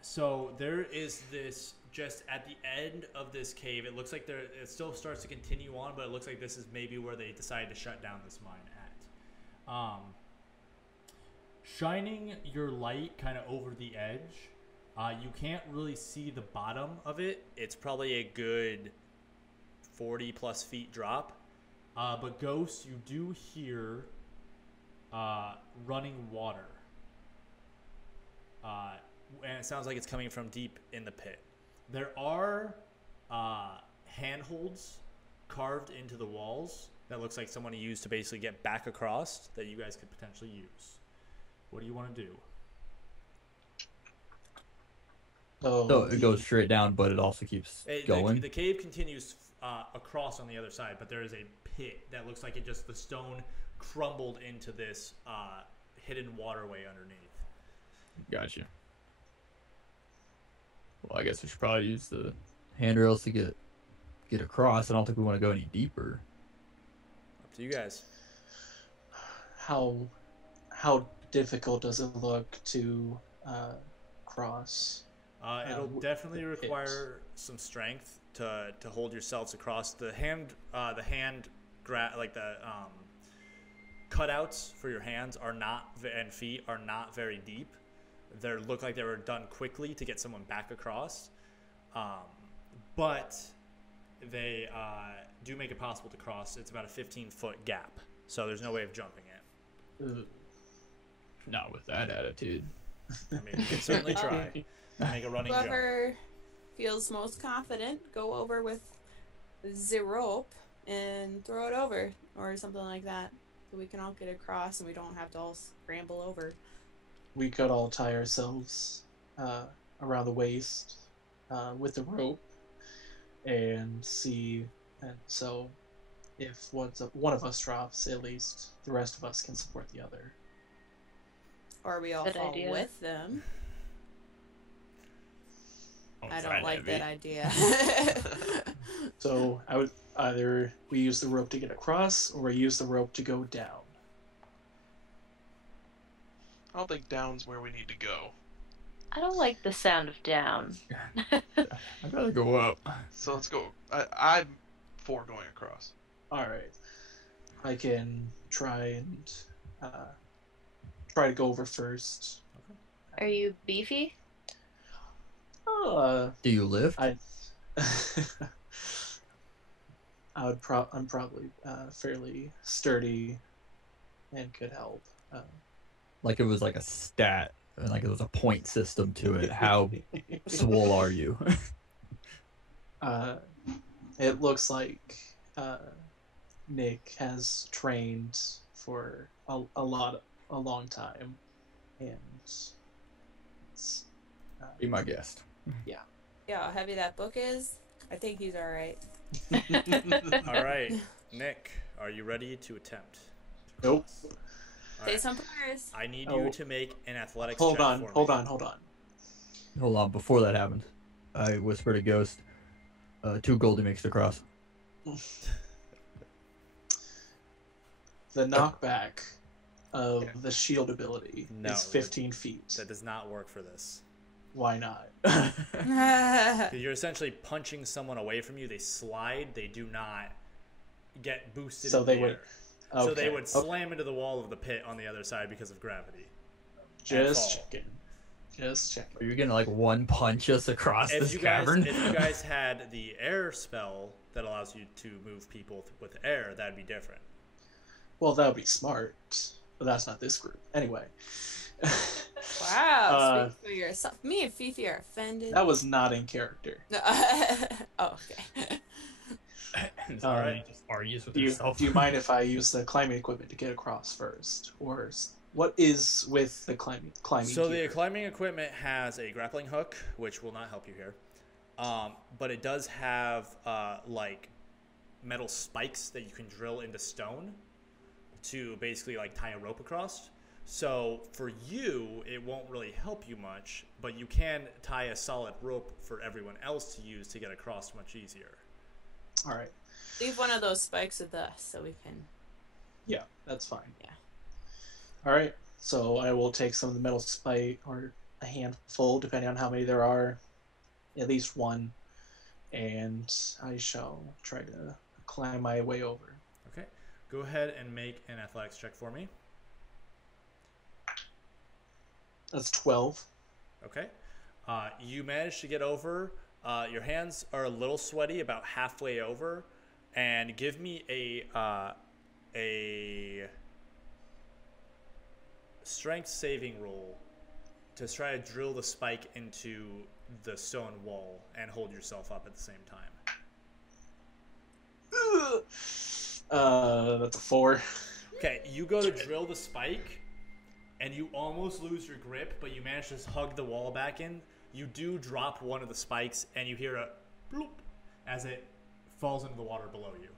So there is this, just at the end of this cave, it looks like it still starts to continue on, but it looks like this is maybe where they decided to shut down this mine at. Shining your light kind of over the edge, you can't really see the bottom of it. It's probably a good 40 plus feet drop. But Ghost, you do hear running water. And it sounds like it's coming from deep in the pit. There are handholds carved into the walls that looks like someone used to basically get back across that you guys could potentially use. What do you want to do? So it goes straight down, but it also keeps going. The cave continues across on the other side, but there is a pit that looks like the stone crumbled into this hidden waterway underneath. Gotcha. Well, I guess we should probably use the handrails to get across. I don't think we want to go any deeper. Up to you guys. How difficult does it look to cross? It'll definitely require some strength to hold yourselves across. The cutouts for your hands and feet are not very deep. They look like they were done quickly to get someone back across, but they do make it possible to cross. It's about a 15-foot gap, so there's no way of jumping it. Not with that attitude. I mean, you can certainly try. Make a running jump. Whoever feels most confident, go over with the rope and throw it over, or something like that. so we can all get across and we don't have to all scramble over. We could all tie ourselves around the waist with the rope and see. And so, if one of us drops, at least the rest of us can support the other. Or we all Good fall idea. with them. Oh, I it's don't like heavy. that idea. So I would either we use the rope to get across, or we use the rope to go down. I don't think down's where we need to go. I don't like the sound of down. I'd rather go up. So let's go. I'm for going across. All right, I can try to go over first. Are you beefy? Do you lift? I'm probably fairly sturdy and could help. Like it was like a stat, and like it was a point system to it. How swole are you? It looks like Nick has trained for a long time, and it's, Be my guest. Yeah, how heavy that book is, I think he's alright. All right, Nick, are you ready to attempt? Nope. All Say right. some prayers. I need Oh. you to make an athletics Hold check on, for me. hold on. Hold on, before that happened, I whispered a ghost. 2 gold makes the cross. The knockback of the shield ability No. is 15 feet. That does not work for this. Why not? 'Cause you're essentially punching someone away from you. They slide. They do not get boosted. So in they the would- air. So they Okay. would slam into the wall of the pit on the other side because of gravity. Just fall. checking. Just checking. Are you gonna like one punch us across If this you guys, cavern? if you guys had the air spell that allows you to move people with air, that'd be different. Well, that would be smart, but that's not this group. Anyway. Wow, speak for yourself. Me and Fifi are offended. That was not in character. Oh, okay. All right, just argues with Do yourself. you mind if I use the climbing equipment to get across first? Or what is with the climbing So gear? the climbing equipment has a grappling hook, which will not help you here, but it does have like metal spikes that you can drill into stone to basically like tie a rope across. So for you, it won't really help you much, but you can tie a solid rope for everyone else to use to get across much easier. All right. Leave one of those spikes with us so we can. Yeah, that's fine. Yeah. All right. So I will take some of the metal spike, or a handful, depending on how many there are, at least one, and I shall try to climb my way over. Okay, go ahead and make an athletics check for me. That's 12. Okay. You managed to get over. Your hands are a little sweaty, about halfway over, and give me a strength saving roll to try to drill the spike into the stone wall and hold yourself up at the same time. That's a 4. Okay, you go to drill the spike, and you almost lose your grip, but you manage to hug the wall back in. You do drop one of the spikes, and you hear a bloop as it falls into the water below you.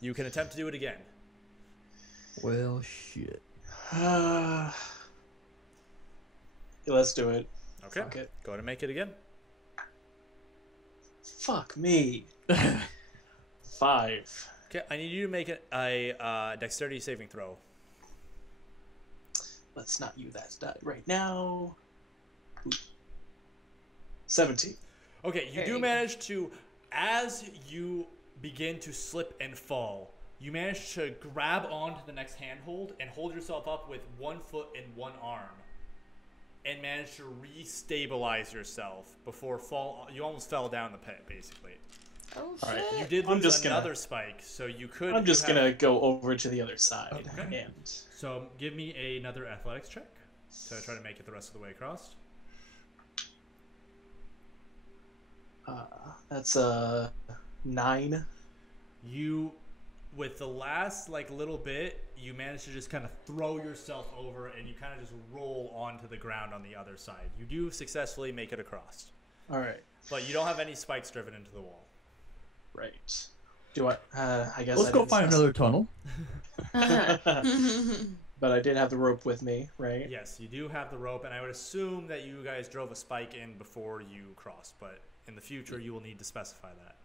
You can attempt to do it again. Well, shit. Let's do it. Okay, Fuck it. go ahead and make it again. Fuck me. 5. Okay, I need you to make a dexterity saving throw. Let's not use that die right now. Ooh. 17. Okay, you There do you manage to, as you begin to slip and fall, you manage to grab onto the next handhold and hold yourself up with one foot and one arm, and manage to re-stabilize yourself before fall. You almost fell down the pit, basically. Oh, All right, shit. You did I'm lose just gonna- another spike, so you could. I'm just you have- gonna go over to the other side Okay. and So give me another athletics check to try to make it the rest of the way across. that's a 9. You with the last like little bit, you manage to just kind of throw yourself over, and you kind of just roll onto the ground on the other side. You do successfully make it across. All right. But you don't have any spikes driven into the wall. Right. Do I? I guess. Let's go find another tunnel. But I did have the rope with me, right? Yes, you do have the rope, and I would assume that you guys drove a spike in before you crossed, but in the future you will need to specify that.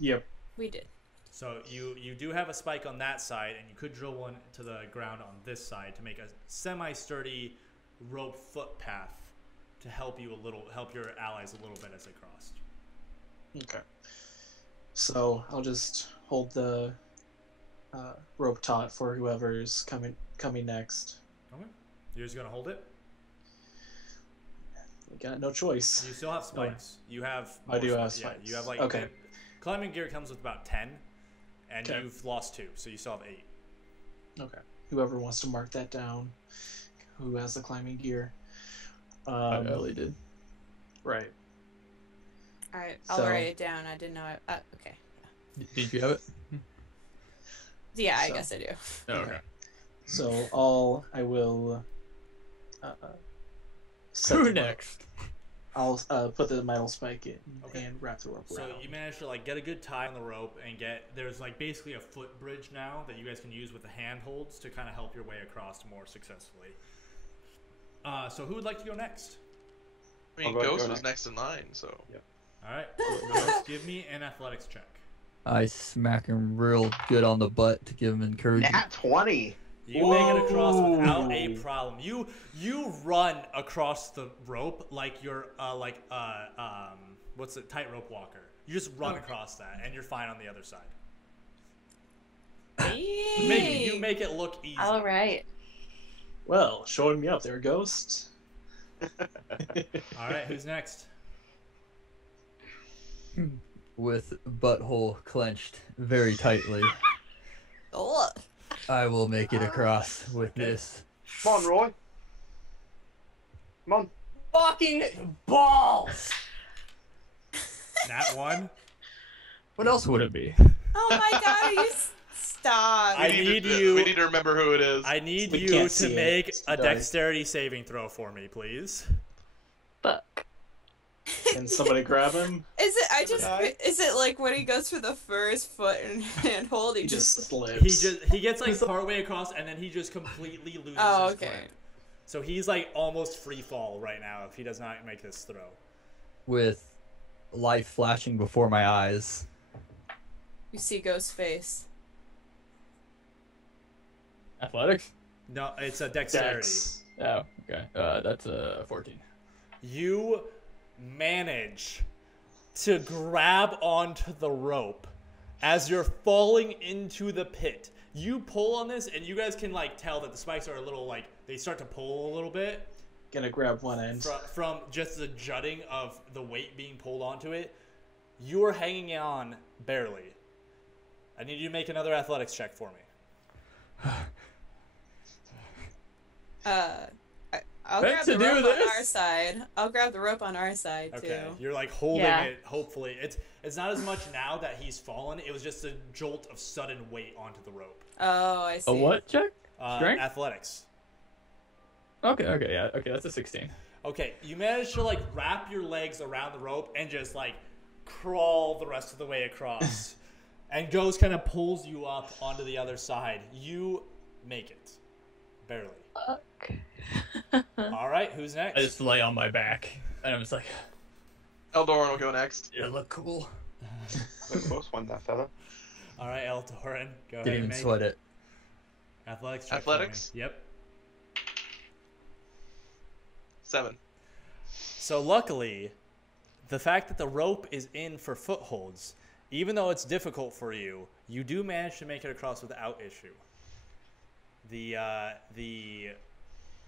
Yep. We did. So you do have a spike on that side, and you could drill one to the ground on this side to make a semi-sturdy rope footpath to help your allies a little bit as they crossed. Okay. So I'll just hold the rope taut for whoever's coming next. Okay. You're just gonna hold it? We got no choice. You still have spikes. You have. I do have Yeah, spikes. you have like. Okay. Climbing gear comes with about 10, and Okay. you've lost 2, so you still have 8. Okay. Whoever wants to mark that down, who has the climbing gear. Ellie did. Right. All right, I'll So- write it down. I didn't know it. Okay. Did you have it? Yeah, I So- guess I do. Oh, okay. So I will. set Who the rope. next? I'll put the metal spike in Okay. and wrap the rope So around. you managed to like get a good tie on the rope and there's like basically a foot bridge now that you guys can use with the handholds to kind of help your way across more successfully. So who would like to go next? I mean, I'll go Ghost was next. next in line, so. All right, Ghost, give me an athletics check. I smack him real good on the butt to give him encouragement. Nat 20. You make it across without a problem. You run across the rope like you're what's it, tightrope walker. You just run across that and you're fine on the other side. You make it look easy. All right. Well, showing me up there, Ghost. All right, who's next? With butthole clenched very tightly, Ugh. I will make it across with this. Come on, Roy. Come on. Fucking balls! Nat 1. What else would it be? Oh my god, you stop. I need you- We need to remember who it is. I need We you can't to see it. make It's a dark. dexterity saving throw for me, please. Fuck. Can somebody grab him? Is it like when he goes for the first foot and handhold, he He just just slips. He gets like partway across and then he just completely loses Oh, his okay. grip. So he's like almost free fall right now if he does not make this throw. With life flashing before my eyes. you see Ghost's face. Athletics? No, it's a dexterity. Dex. Oh, okay. That's a 14. You manage to grab onto the rope as you're falling into the pit. You pull on this, and you guys can like tell that the spikes are a little like they start to pull a little bit Gonna grab one end. from just the jutting of the weight being pulled onto it. You are hanging on barely. I need you to make another athletics check for me. I'll Meant grab to the do rope on this? our side. I'll grab the rope on our side Okay, too. you're like holding Yeah. it. Hopefully, it's not as much now that he's fallen. It was just a jolt of sudden weight onto the rope. Oh, I see. A what check? Strength? Athletics. Okay, yeah. Okay, that's a 16. Okay, you manage to like wrap your legs around the rope and just like crawl the rest of the way across. And Ghost kind of pulls you up onto the other side. You make it. Barely. Fuck. All right, who's next? I just lay on my back, and I'm just like, Eldoran will go next. you look cool. The close one, that fella. All right, Eldoran, go ahead Didn't and even make sweat it. athletics check for me. Athletics? Yep. 7. So luckily, the fact that the rope is in for footholds, even though it's difficult for you, you do manage to make it across without issue. The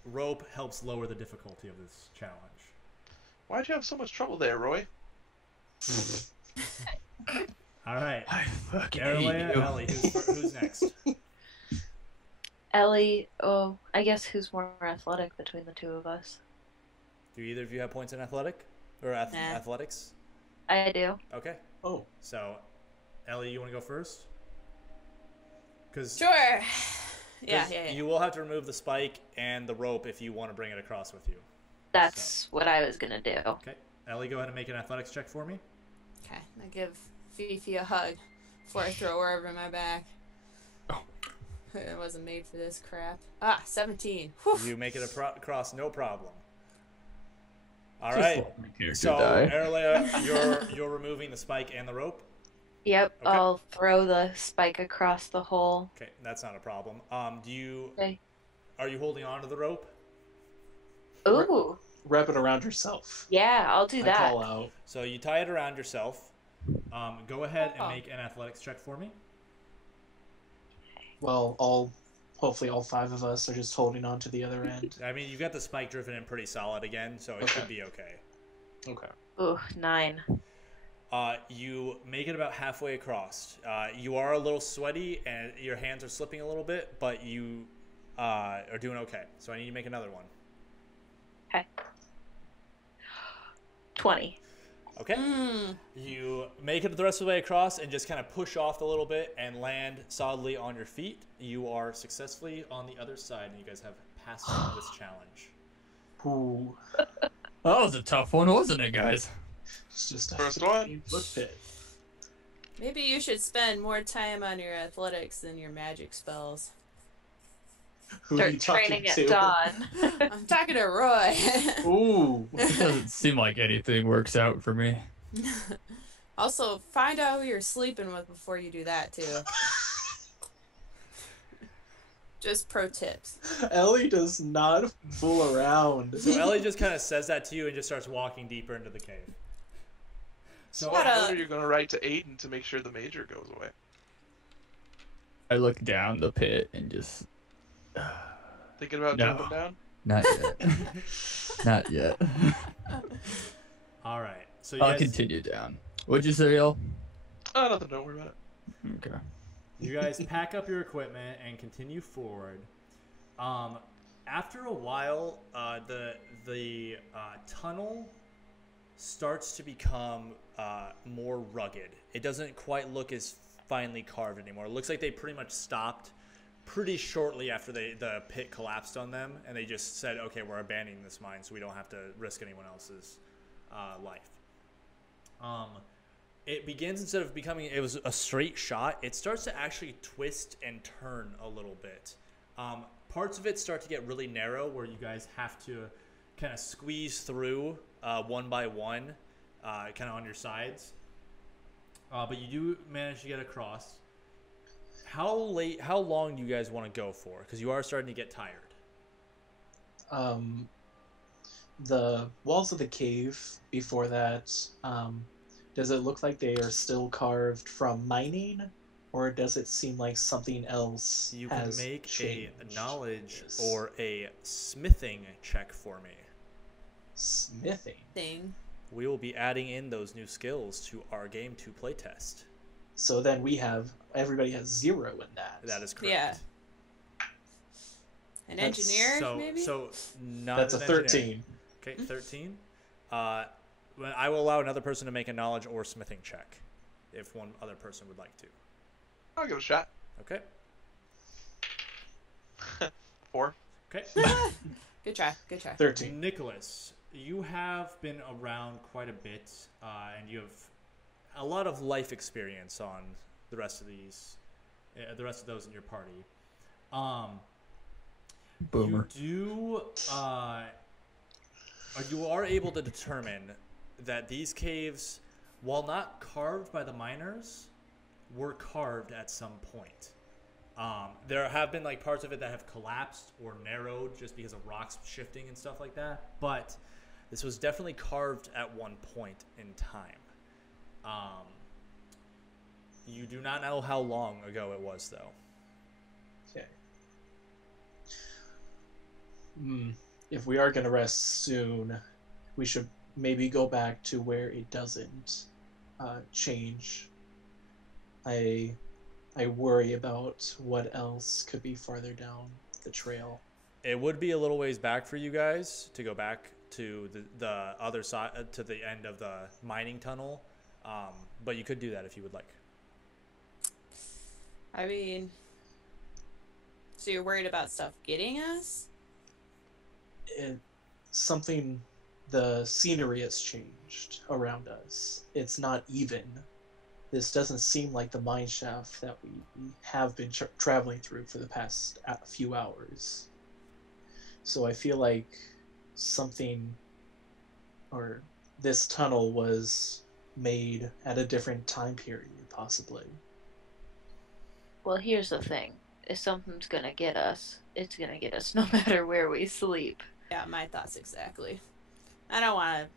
rope helps lower the difficulty of this challenge. Why'd you have so much trouble there, Roy? All right, I fucking Aralea, hate you. Ellie, who's next? Ellie, oh, I guess who's more athletic between the two of us? Do either of you have points in athletic or Nah. athletics? I do. Okay, Oh, so Ellie, you want to go first? Because Sure. Yeah. you will have to remove the spike and the rope if you want to bring it across with you. That's what I was gonna do. Okay. Ellie, go ahead and make an athletics check for me. Okay, I give Fifi a hug before I throw her over my back. Oh. I wasn't made for this crap. 17. Whew. You make it across, no problem. All Just right. let my character So, die. Arleia, you're removing the spike and the rope. Yep, Okay. I'll throw the spike across the hole. Okay, that's not a problem. Okay. Are you holding on to the rope? Ooh, Wrap it around yourself. yeah, I'll do I that. call out. So you tie it around yourself. Go ahead Oh. and make an athletics check for me. Well, hopefully all 5 of us are just holding on to the other end. I mean, you've got the spike driven in pretty solid again, so it Okay. should be okay. Okay. Ooh, 9. You make it about halfway across. You are a little sweaty and your hands are slipping a little bit, but you are doing okay. So I need you to make another one. Okay. 20. Okay. You make it the rest of the way across and just kind of push off a little bit and land solidly on your feet. You are successfully on the other side, and you guys have passed this challenge. Ooh. That was a tough one, wasn't it, guys? It's just a First one. foot pit. Maybe you should spend more time on your athletics than your magic spells. Who are you Start talking training at to? dawn. I'm talking to Roy. Ooh. It doesn't seem like anything works out for me. Also, find out who you're sleeping with before you do that, too. Just pro tips. Ellie does not fool around. So Ellie just kind of says that to you and just starts walking deeper into the cave. So What what a- note are you going to write to Aiden to make sure the major goes away? I look down the pit and just Thinking about No. jumping down? not yet. Not yet. All right. So you I'll guys, continue down. What'd you say, El? Oh, nothing. Don't worry about it. Okay. you guys pack up your equipment and continue forward. After a while, the tunnel starts to become more rugged. It doesn't quite look as finely carved anymore. It looks like they pretty much stopped pretty shortly after the pit collapsed on them, and they just said, okay, we're abandoning this mine so we don't have to risk anyone else's life. It begins, instead of becoming, it was a straight shot, it starts to actually twist and turn a little bit. Parts of it start to get really narrow where you guys have to kind of squeeze through one by one, kind of on your sides. But you do manage to get across. How long do you guys want to go for? Because you are starting to get tired. The walls of the cave before that, does it look like they are still carved from mining? Or does it seem like something else You can has make a changed knowledge this? or a smithing check for me. Smithing? Thing. We will be adding in those new skills to our Game 2 playtest. So then everybody has 0 in that. That is correct. Yeah. An That's- engineer, maybe? So not That's a an engineer. 13. Okay, 13. Well, I will allow another person to make a knowledge or smithing check if one other person would like to. I'll give it a shot. Okay. 4. Okay. Good try. 13. Nicholas, you have been around quite a bit, and you have a lot of life experience on the rest of those in your party. Boomer. You are able to determine that these caves, while not carved by the miners, were carved at some point. There have been like parts of it that have collapsed or narrowed just because of rocks shifting and stuff like that, but this was definitely carved at one point in time. You do not know how long ago it was, though. Okay. If we are going to rest soon, we should maybe go back to where it doesn't change. I worry about what else could be farther down the trail. It would be a little ways back for you guys to go back to the other side, to the end of the mining tunnel, but you could do that if you would like. I mean, So you're worried about stuff getting us? Something, the scenery has changed around us. It's not even. This doesn't seem like the mine shaft that we have been traveling through for the past few hours. So I feel like something, or this tunnel was made at a different time period, possibly. Well, here's the thing. If something's gonna get us, it's gonna get us no matter where we sleep. Yeah, my thoughts exactly. I don't want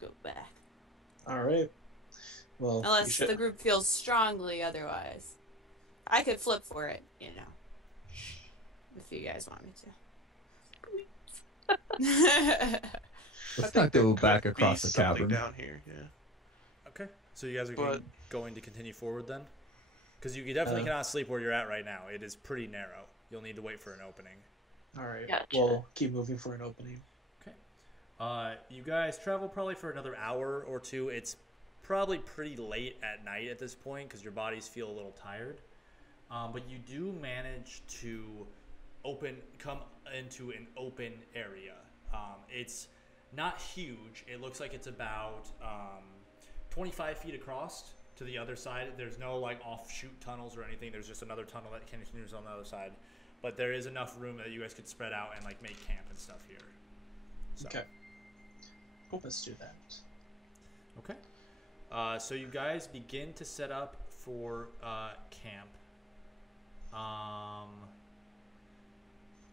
to go back. All right. Well, unless the group feels strongly otherwise. I could flip for it, you know. If you guys want me to. Let's not go back across the cavern. Down here, yeah. Okay, so you guys are going to continue forward then? Because you definitely cannot sleep where you're at right now. It is pretty narrow. You'll need to wait for an opening. All right. Gotcha. We'll keep moving for an opening. Okay. You guys travel probably for another hour or two. It's probably pretty late at night at this point because your bodies feel a little tired. But you do manage to come into an open area. It's not huge. It looks like it's about 25 feet across to the other side. There's no like offshoot tunnels or anything. There's just another tunnel that continues on the other side. But there is enough room that you guys could spread out and like make camp and stuff here. So. Okay. Cool. Let's do that. Okay. So you guys begin to set up for camp.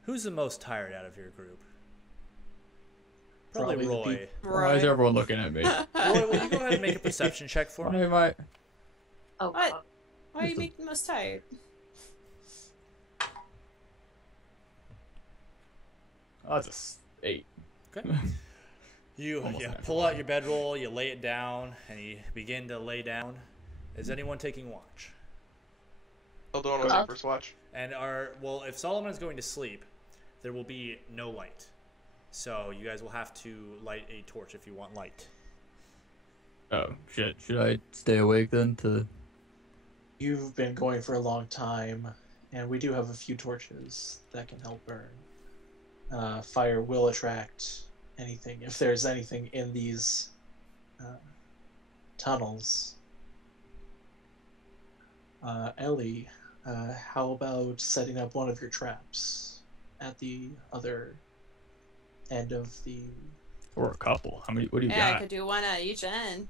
Who's the most tired out of your group? Probably Roy. Why is everyone looking at me? Roy, will you go ahead and make a perception check for me? Oh, what? Why are you making the most tired? Oh, that's a 8. Okay. You pull out your bedroll, you lay it down, and you begin to lay down. Is anyone taking watch? Eldorn will take first watch. And if Solomon is going to sleep, there will be no light. So you guys will have to light a torch if you want light. Oh, shit. Should I stay awake then to... You've been going for a long time, and we do have a few torches that can help burn. Fire will attract anything. If there's anything in these tunnels. Ellie, how about setting up one of your traps at the other end of the... Or a couple. How many? What do you got? Yeah, I could do one at each end.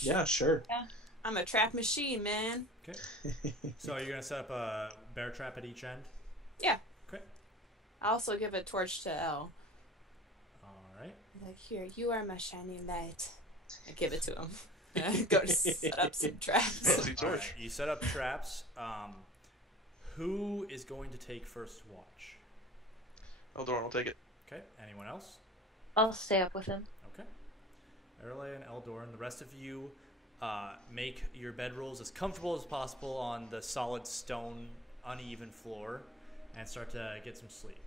Yeah, sure. Yeah. I'm a trap machine, man. Okay. So you're going to set up a bear trap at each end? Yeah. Okay. I also give a torch to Elle. Alright. Like, here, you are my shining light. I give it to him. Go to set up some traps. Right, you set up traps. Who is going to take first watch? Eldorn will take it. Okay. Anyone else? I'll stay up with him. Okay. Erle and Eldorn, the rest of you make your bedrolls as comfortable as possible on the solid stone, uneven floor, and start to get some sleep.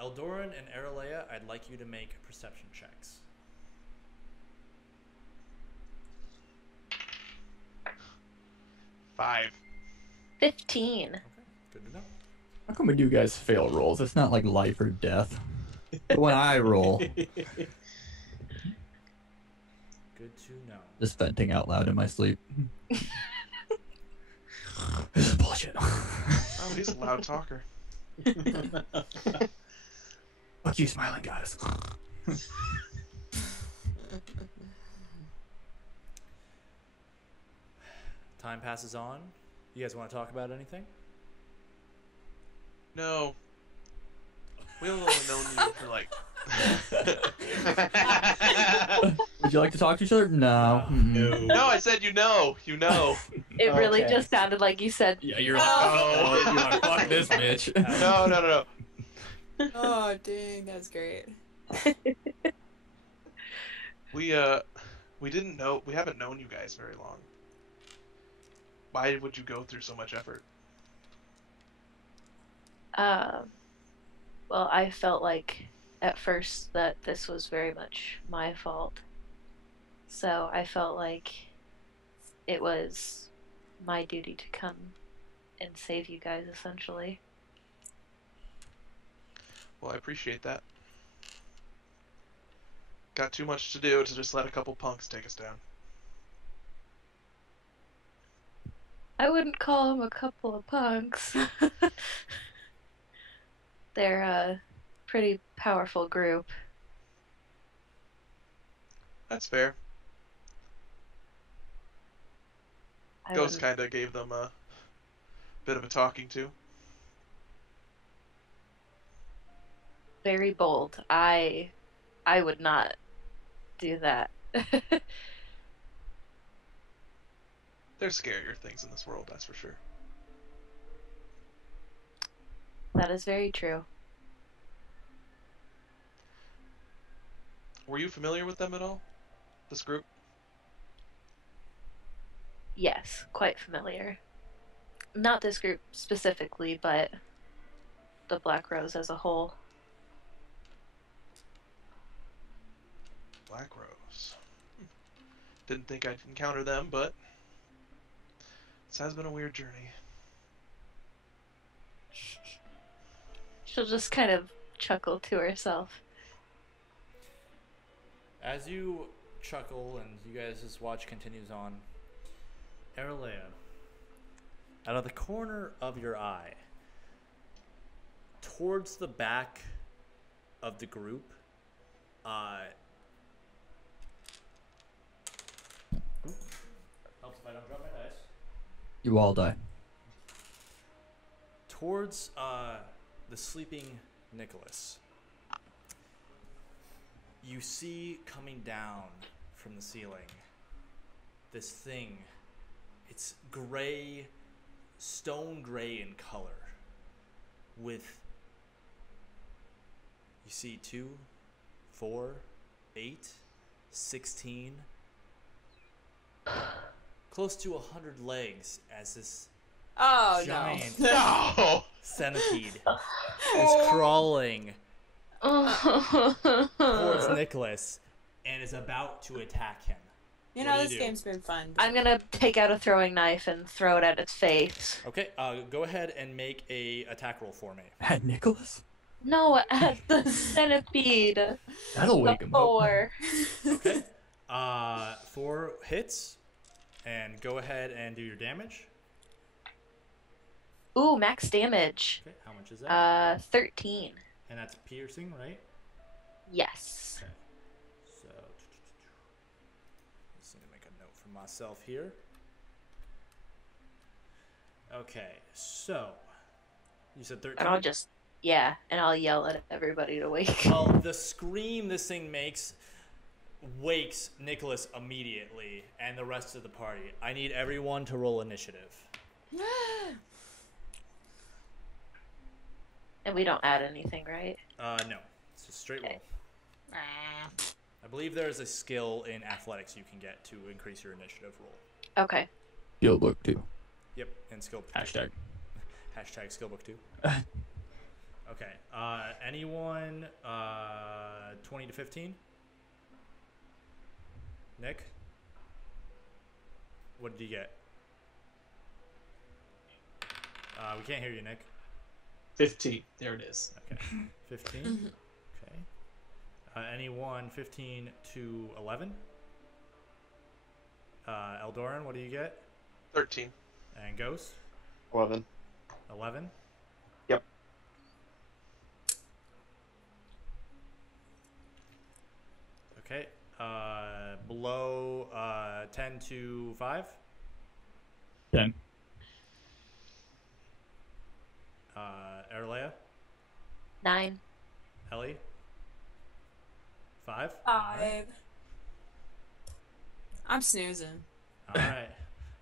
Eldorn and Erle, I'd like you to make perception checks. 5. 15. Okay, good to know. How come when you guys fail rolls? It's not like life or death. But when I roll... Good to know. Just venting out loud in my sleep. This is bullshit. Oh, he's a loud talker. Fuck you, smiling guys. Time passes on. You guys want to talk about anything? No. We only known you for like... Would you like to talk to each other? No. No, I said you know. You know. It really just sounded like you said... Yeah, you're like, oh, you're like, fuck this bitch. No. Oh, dang, that's great. We didn't know... We haven't known you guys very long. Why would you go through so much effort? Well, I felt like at first that this was very much my fault. So I felt like it was my duty to come and save you guys, essentially. Well, I appreciate that. Got too much to do to just let a couple punks take us down. I wouldn't call them a couple of punks. They're a pretty powerful group. That's fair. I Ghost wouldn't- kind of gave them a bit of a talking to. Very bold. I would not do that. There's scarier things in this world, that's for sure. That is very true. Were you familiar with them at all? This group? Yes, quite familiar. Not this group specifically, but the Black Rose as a whole. Black Rose. Didn't think I'd encounter them, but this has been a weird journey. She'll just kind of chuckle to herself. As you chuckle and you guys' watch continues on, Aralea, out of the corner of your eye, towards the back of the group, helps if I don't drop my dice. You all die. Towards the sleeping Nicholas, you see coming down from the ceiling this thing. It's gray, stone gray in color, with, you see 2, 4, 8, 16, close to 100 legs as this Oh, giant No! centipede is crawling towards Nicholas and is about to attack him. You What know, do you this do? game's been fun. I'm gonna take out a throwing knife and throw it at its face. Okay, go ahead and make a attack roll for me. At Nicholas? No, at the centipede. That'll wake him up. 4. Okay. 4 hits, and go ahead and do your damage. Ooh, max damage. Okay, how much is that? 13. And that's piercing, right? Yes. Okay. So, just need to make a note for myself here. Okay, so you said 13. And I'll just, and I'll yell at everybody to wake. Well, the scream this thing makes wakes Nicholas immediately and the rest of the party. I need everyone to roll initiative. And we don't add anything, right? No, it's just straight roll. I believe there is a skill in athletics you can get to increase your initiative roll. Okay. Skill book too. Yep, and skill book. Hashtag. Hashtag skill book 2. Okay. Anyone 20 to 15? Nick? What did you get? We can't hear you, Nick. 15. There it is. Okay. 15? Okay. Anyone 15 to 11? Eldoran, what do you get? 13. And Ghost? 11. 11? Yep. Okay. Below 10 to 5? 10. Aralea? 9. Ellie? 5? 5. I'm snoozing. All right.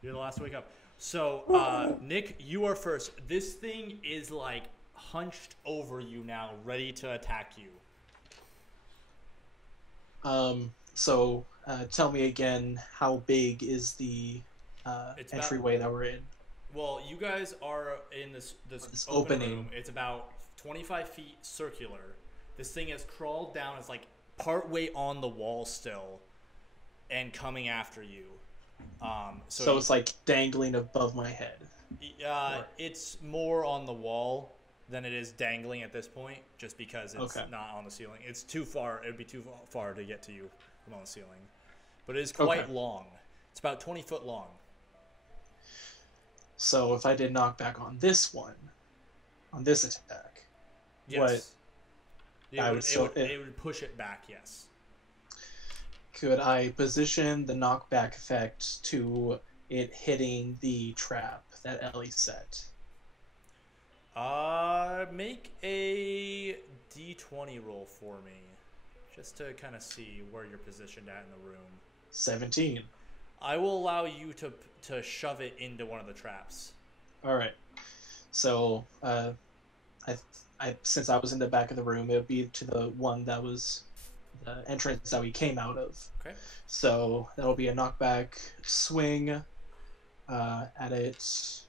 You're the last to wake up. So, Nick, you are first. This thing is like hunched over you now, ready to attack you. So tell me again, how big is the It's entryway that we're in? Well, you guys are in this This open opening. room. It's about 25 feet circular. This thing has crawled down. It's like partway on the wall still, and coming after you. So it's like dangling above my head. It's more on the wall than it is dangling at this point, just because it's not on the ceiling. It's too far. It would be too far to get to you from on the ceiling. But it is quite long. It's about 20 foot long. So if I did knockback on this one, on this attack, yes, it would push it back. Yes. Could I position the knockback effect to it hitting the trap that Ellie set? Make a D20 roll for me, just to kind of see where you're positioned at in the room. 17. I will allow you to shove it into one of the traps. All right. So, I since I was in the back of the room, it would be to the one that was the entrance that we came out of. Okay. So that'll be a knockback swing at it,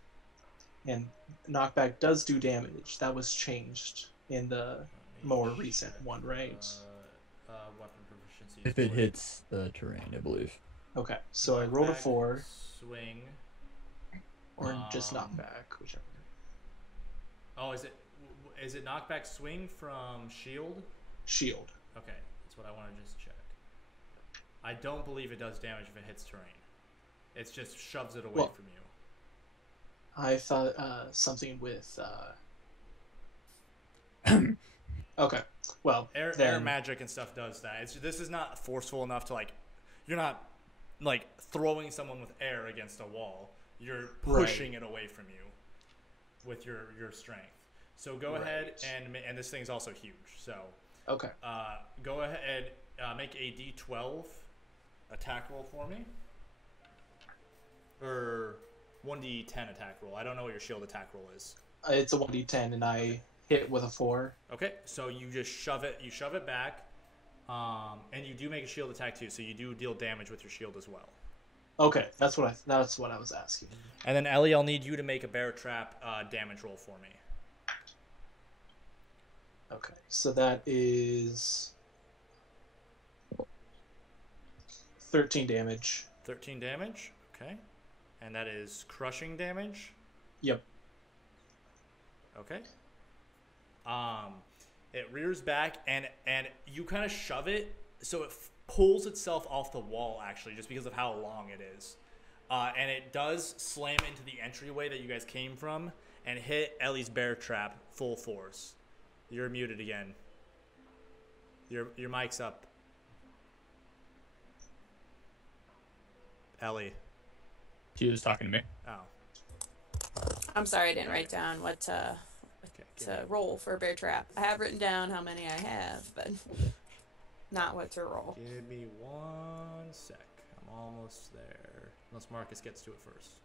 and knockback does do damage. That was changed in the more recent one, right? Weapon proficiency. If it hits the terrain, I believe. Okay, so I rolled a 4. Swing. Or just knockback, whichever. Oh, is it knockback swing from shield? Shield. Okay, that's what I want to just check. I don't believe it does damage if it hits terrain. It just shoves it away from you. I thought something with. Okay, well, air magic and stuff does that. This is not forceful enough to you're not throwing someone with air against a wall. You're pushing it away from you with your strength. So go ahead and this thing's also huge. So go ahead and make a D12 attack roll for me, or 1d10 attack roll. I don't know what your shield attack roll is. It's a 1d10, and I hit with a 4. Okay, so you just shove it. You shove it back, and you do make a shield attack too. So you do deal damage with your shield as well. Okay, that's what I was asking. And then Ellie, I'll need you to make a bear trap damage roll for me. Okay, so that is 13 damage. 13 damage, okay. And that is crushing damage? Yep. Okay. It rears back, and you kind of shove it, so it pulls itself off the wall, actually, just because of how long it is. And it does slam into the entryway that you guys came from and hit Ellie's bear trap full force. You're muted again. Your mic's up. Ellie. She was talking to me. Oh. I'm sorry, I didn't write down what to roll for a bear trap. I have written down how many I have, but not what to roll. Give me 1 sec. I'm almost there. Unless Marcus gets to it first.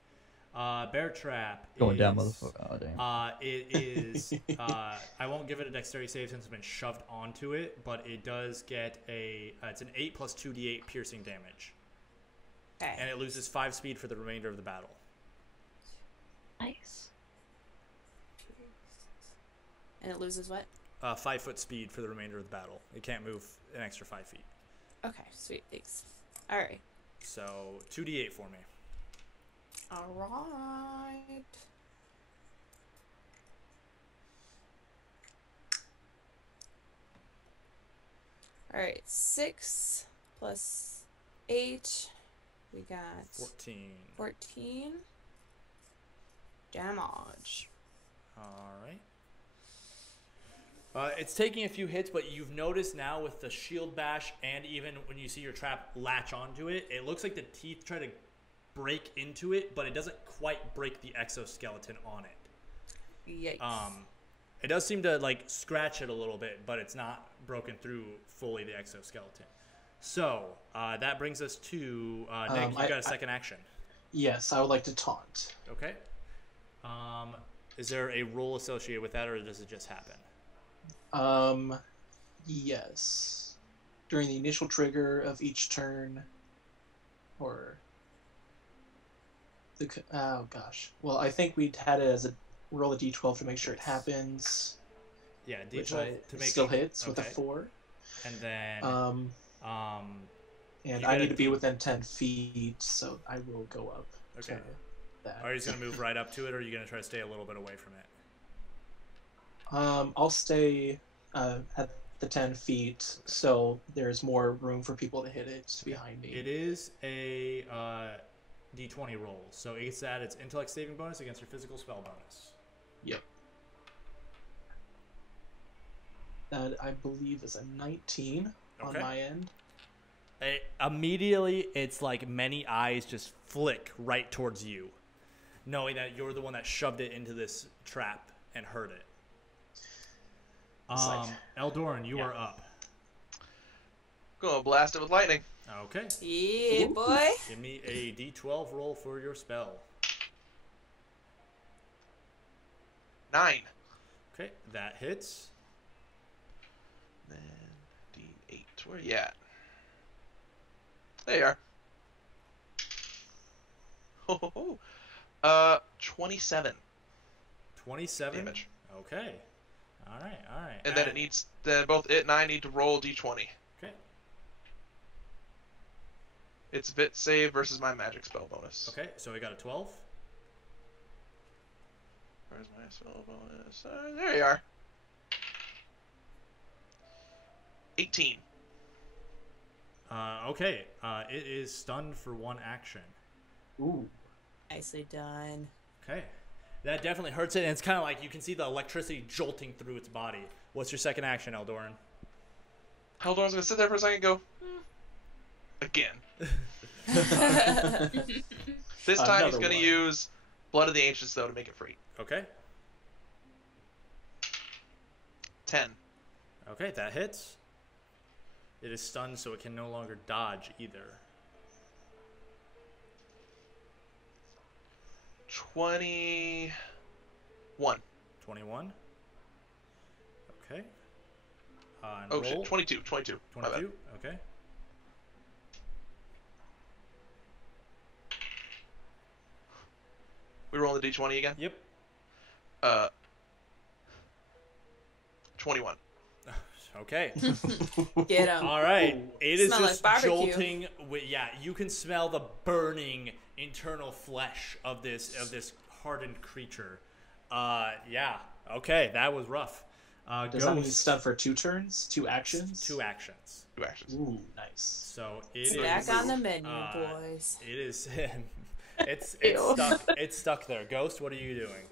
Bear trap. Going down, motherfucker. Oh, damn. It is. I won't give it a dexterity save since it's been shoved onto it, but it does get it's an 8 plus 2d8 piercing damage. Okay. And it loses 5 speed for the remainder of the battle. Nice. And it loses what? 5 foot speed for the remainder of the battle. It can't move an extra 5 feet. Okay, sweet, thanks. All right. So 2d8 for me. All right. All right, 6 plus 8. We got 14 damage. All right. It's taking a few hits, but you've noticed now with the shield bash, and even when you see your trap latch onto it, it looks like the teeth try to break into it, but it doesn't quite break the exoskeleton on it. Yikes. It does seem to scratch it a little bit, but it's not broken through fully the exoskeleton. So that brings us to Nick. You got a second action. Yes, I would like to taunt. Okay. Is there a roll associated with that, or does it just happen? Yes. During the initial trigger of each turn, or oh gosh. Well, I think we had it as a roll a d12 to make sure it happens. Yeah, d12 to make still hits with a 4. And then and I need to be within 10 feet, so I will go up. Okay. that. Are you just gonna move right up to it, or are you gonna try to stay a little bit away from it? I'll stay at the 10 feet, so there's more room for people to hit it behind me. It is a D20 roll, so it's at its intellect saving bonus against your physical spell bonus. Yep. That, I believe, is a 19 on my end. Immediately, it's like many eyes just flick right towards you, knowing that you're the one that shoved it into this trap and hurt it. Eldoran, you are up. Gonna blast it with lightning. Okay. Yeah, boy. Give me a D12 roll for your spell. 9. Okay, that hits. Then D8. Where you at? There you are. Oh, 27. 27 damage. Okay. All right. And then both it and I need to roll D20. Okay. It's Vit save versus my magic spell bonus. Okay, so we got a 12. Where's my spell bonus? There you are. 18. Okay. It is stunned for 1 action. Ooh. Nicely done. Okay. That definitely hurts it, and it's kind of like you can see the electricity jolting through its body. What's your second action, Eldoran? Eldoran's gonna sit there for a second and go, again. This time he's gonna use Blood of the Ancients, though, to make it free. Okay. 10. Okay, that hits. It is stunned, so it can no longer dodge either. 21. 21. Okay. And Oh, roll. shit. 22. 22. 22. Okay. We roll the D20 again? Yep. 21. Okay. Get him. All right. It is Smell just like barbecue. jolting. You can smell the burning internal flesh of this hardened creature. Yeah. Okay, that was rough. Does that mean it's done for 2 turns? 2 actions? 2 actions. 2 actions. Ooh, nice. So it is Back on the menu, boys. It is. It's stuck there. Ghost, what are you doing?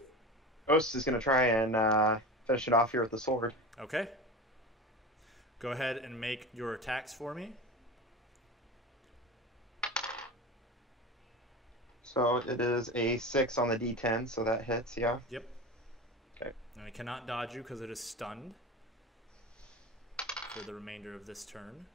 Ghost is going to try and finish it off here with the sword. Okay. Go ahead and make your attacks for me. So it is a 6 on the D10, so that hits, yeah? Yep. Okay. And it cannot dodge you because it is stunned for the remainder of this turn.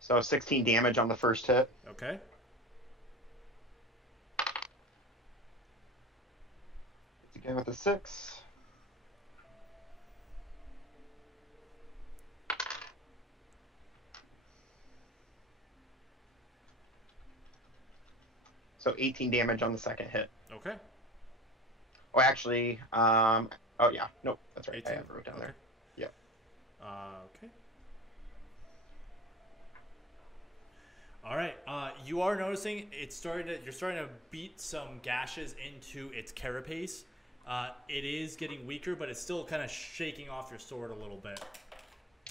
So 16 damage on the first hit. Okay. Again with a 6. So 18 damage on the second hit. Okay. Oh, actually, oh yeah, nope, that's right. 18? I have it wrote down Okay. there. Yep. Okay. All right. You are noticing you're starting to beat some gashes into its carapace. It is getting weaker, but it's still kind of shaking off your sword a little bit.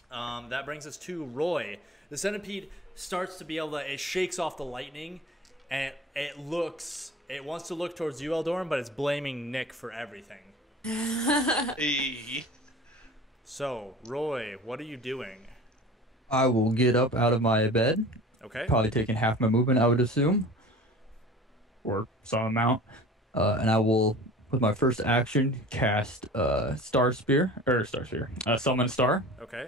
That brings us to Roy. The centipede starts to be able to. It shakes off the lightning, and it wants to look towards you, Eldoran, but it's blaming Nick for everything. Hey. So, Roy, what are you doing? I will get up out of my bed. Okay. Probably taking half my movement, I would assume. Or some amount. And I will, with my first action, cast Summon Star Okay.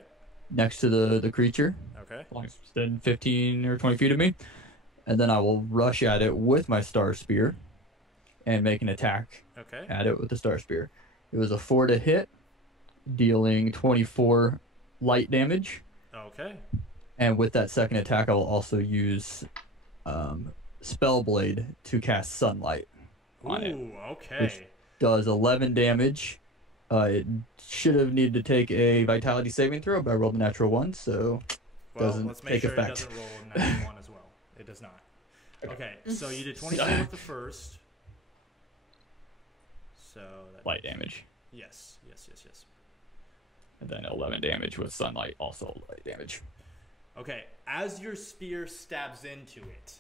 next to the creature. Okay. As long as it's within 15 or 20 feet of me. And then I will rush at it with my Star Spear and make an attack Okay. at it with the Star Spear. It was a 4 to hit, dealing 24 light damage. Okay. And with that second attack, I will also use Spellblade to cast Sunlight on it. Ooh, okay. Which does 11 damage It should have needed to take a vitality saving throw, but I rolled a natural 1, so Well, doesn't let's make take sure effect. it doesn't roll a natural 1 as well. It does not. Okay, so you did 24 with the first. So that, Light damage. yes. And then 11 damage with sunlight, also light damage. Okay, as your spear stabs into it,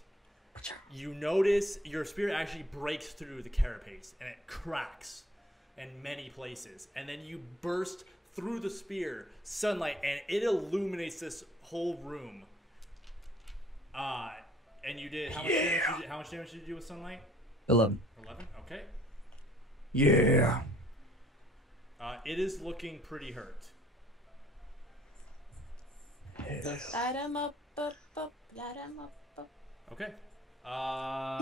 you notice your spear actually breaks through the carapace and it cracks in many places. And then you burst through the spear, sunlight, and it illuminates this whole room. And you did how much damage did you do with sunlight? 11. 11. Okay. Yeah. It is looking pretty hurt. Light 'em up, up, light 'em up. Okay.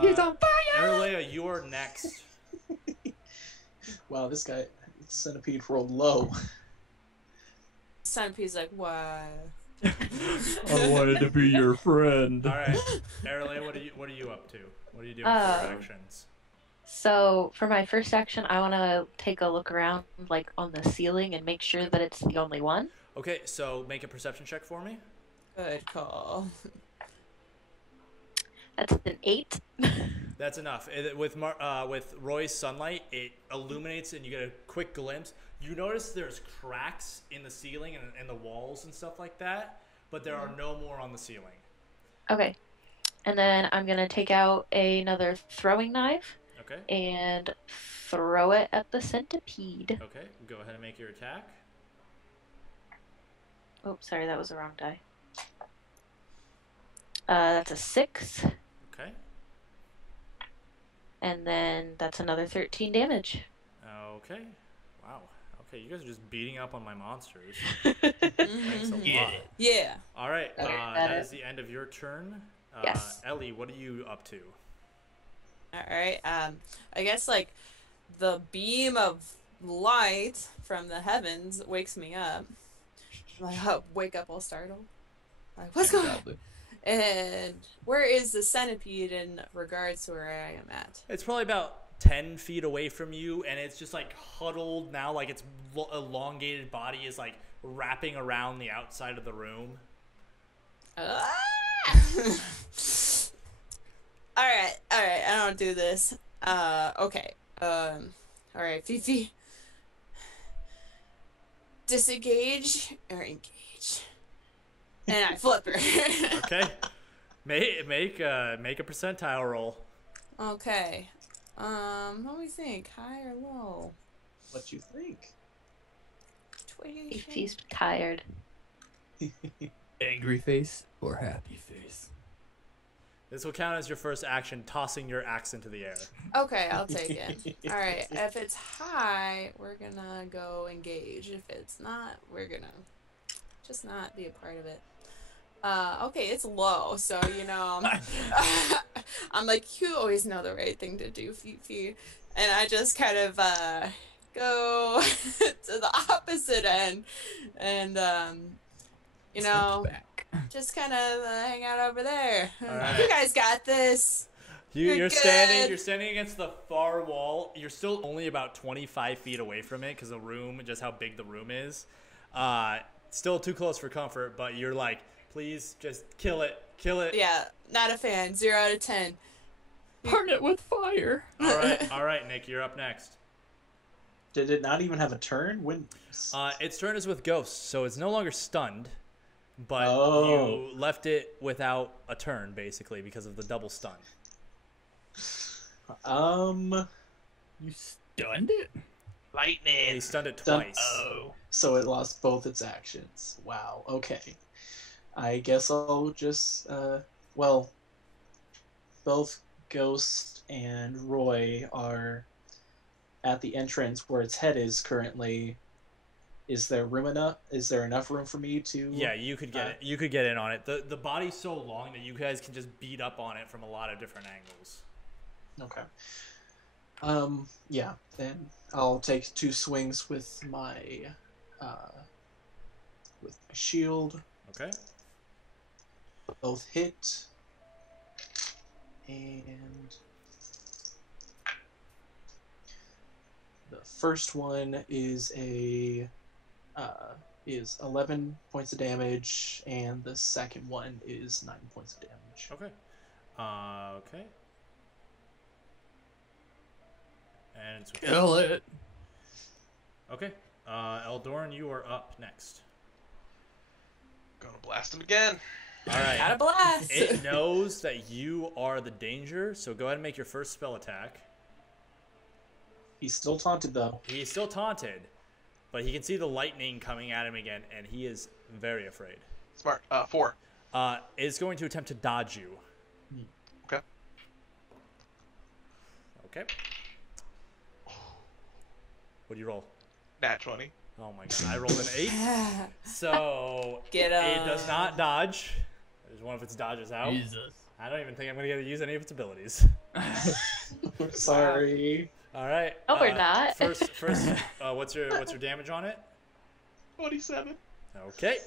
He's on fire! Erlea, you are next. Wow, this guy centipede rolled low. Centipede's like, why? I wanted to be your friend. All right, Erlea, what are you up to? What are you doing for your actions? So for my first action, I want to take a look around, like on the ceiling, and make sure that it's the only one. Okay, so make a perception check for me. Good call. That's an 8. That's enough. With Roy's sunlight, it illuminates and you get a quick glimpse. You notice there's cracks in the ceiling and the walls and stuff like that, but there are no more on the ceiling. Okay. And then I'm going to take out another throwing knife Okay. and throw it at the centipede. Okay, go ahead and make your attack. Oh, sorry, that was the wrong die. That's a 6. Okay. And then that's another 13 damage. Okay. Wow. Okay, you guys are just beating up on my monsters. Thanks a lot. Yeah. All right, that is the end of your turn. Yes. Ellie, what are you up to? All right. I guess like the beam of light from the heavens wakes me up. I wake up all startled. Like, what's going on? And where is the centipede in regards to where I am at? It's probably about 10 feet away from you, and it's just like huddled now, like its elongated body is like wrapping around the outside of the room. Ah! Alright, I don't do this. Okay. Alright, Fifi. Disengage or engage. And I flip her. Okay. Make a percentile roll. Okay. Let me think. High or low? What you think? If he's tired. Angry face or happy face? This will count as your first action, tossing your axe into the air. Okay, I'll take it. Alright, if it's high, we're gonna go engage. If it's not, we're gonna just not be a part of it. Okay, it's low, so, you know, I'm like, you always know the right thing to do, Fifi. And I just kind of, go to the opposite end and, you know, just kind of hang out over there. Right. You guys got this. You're standing against the far wall. You're still only about 25 feet away from it because the room, just how big the room is. Still too close for comfort, but you're like, please just kill it. Yeah, not a fan. 0 out of 10. Burn it with fire. All right, Nick, you're up next. Did it not even have a turn? When? Its turn is with ghosts, so it's no longer stunned, but Oh. you left it without a turn, basically, because of the double stun. You stunned it? Lightning. He stunned it Stun- twice. Oh. So it lost both its actions. Wow. Okay. I guess I'll just well, both Ghost and Roy are at the entrance where its head is currently. Is there room enough? Is there enough room for me to? Yeah, you could get it. You could get in on it. The body's so long that you guys can just beat up on it from a lot of different angles. Okay. Yeah. Then I'll take 2 swings with my shield. Okay. Both hit. And The first one is is 11 points of damage, and the second one is 9 points of damage. Okay. Okay. And it's Kill it. okay. Eldoran, you are up next. Gonna blast him again. All right. Got a blast. It knows that you are the danger, so go ahead and make your first spell attack. He's still taunted, though. He's still taunted, but he can see the lightning coming at him again, and he is very afraid. Smart. 4. Is going to attempt to dodge you. Okay. Okay. What do you roll? Nat 20. Oh my god, I rolled an 8. So Get it does not dodge. There's one of its dodges out. Jesus. I don't even think I'm going to get to use any of its abilities. Sorry. All right. No, we're not. First, what's your damage on it? 27. Okay.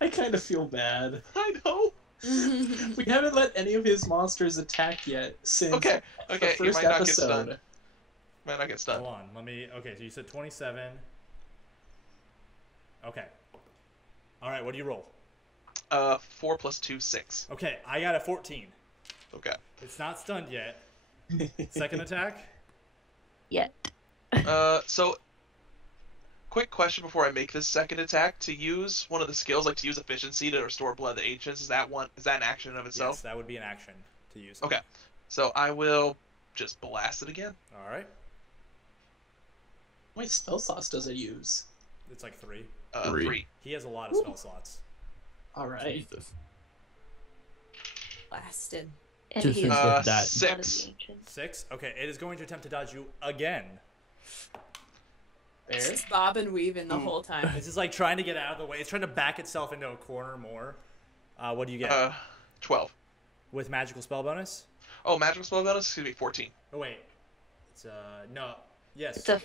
I kind of feel bad. I know. We haven't let any of his monsters attack yet since Okay. the Okay. You first might not get episode. stunned. Might not get stunned. Hold on. Let me. Okay, so you said 27. Okay. All right. What do you roll? 4 plus 2, 6. Okay, I got a 14. Okay. It's not stunned yet. Second attack. Yet. So, quick question before I make this second attack. To use one of the skills, like to use efficiency to restore blood to the ancients, is that an action in of itself? Yes, that would be an action to use. Okay. So I will just blast it again. All right. What spell slots does it use? It's like 3. 3. He has a lot of spell slots. All right. Jesus. Blasted. And Just he's with one of that. the 6. ancients. 6. Okay, it is going to attempt to dodge you again. There. Just bob and weaving the whole time. This is like trying to get out of the way. It's trying to back itself into a corner more. What do you get? 12. With magical spell bonus? Oh, magical spell bonus is gonna be 14. Oh wait. It's no. Yes. It's a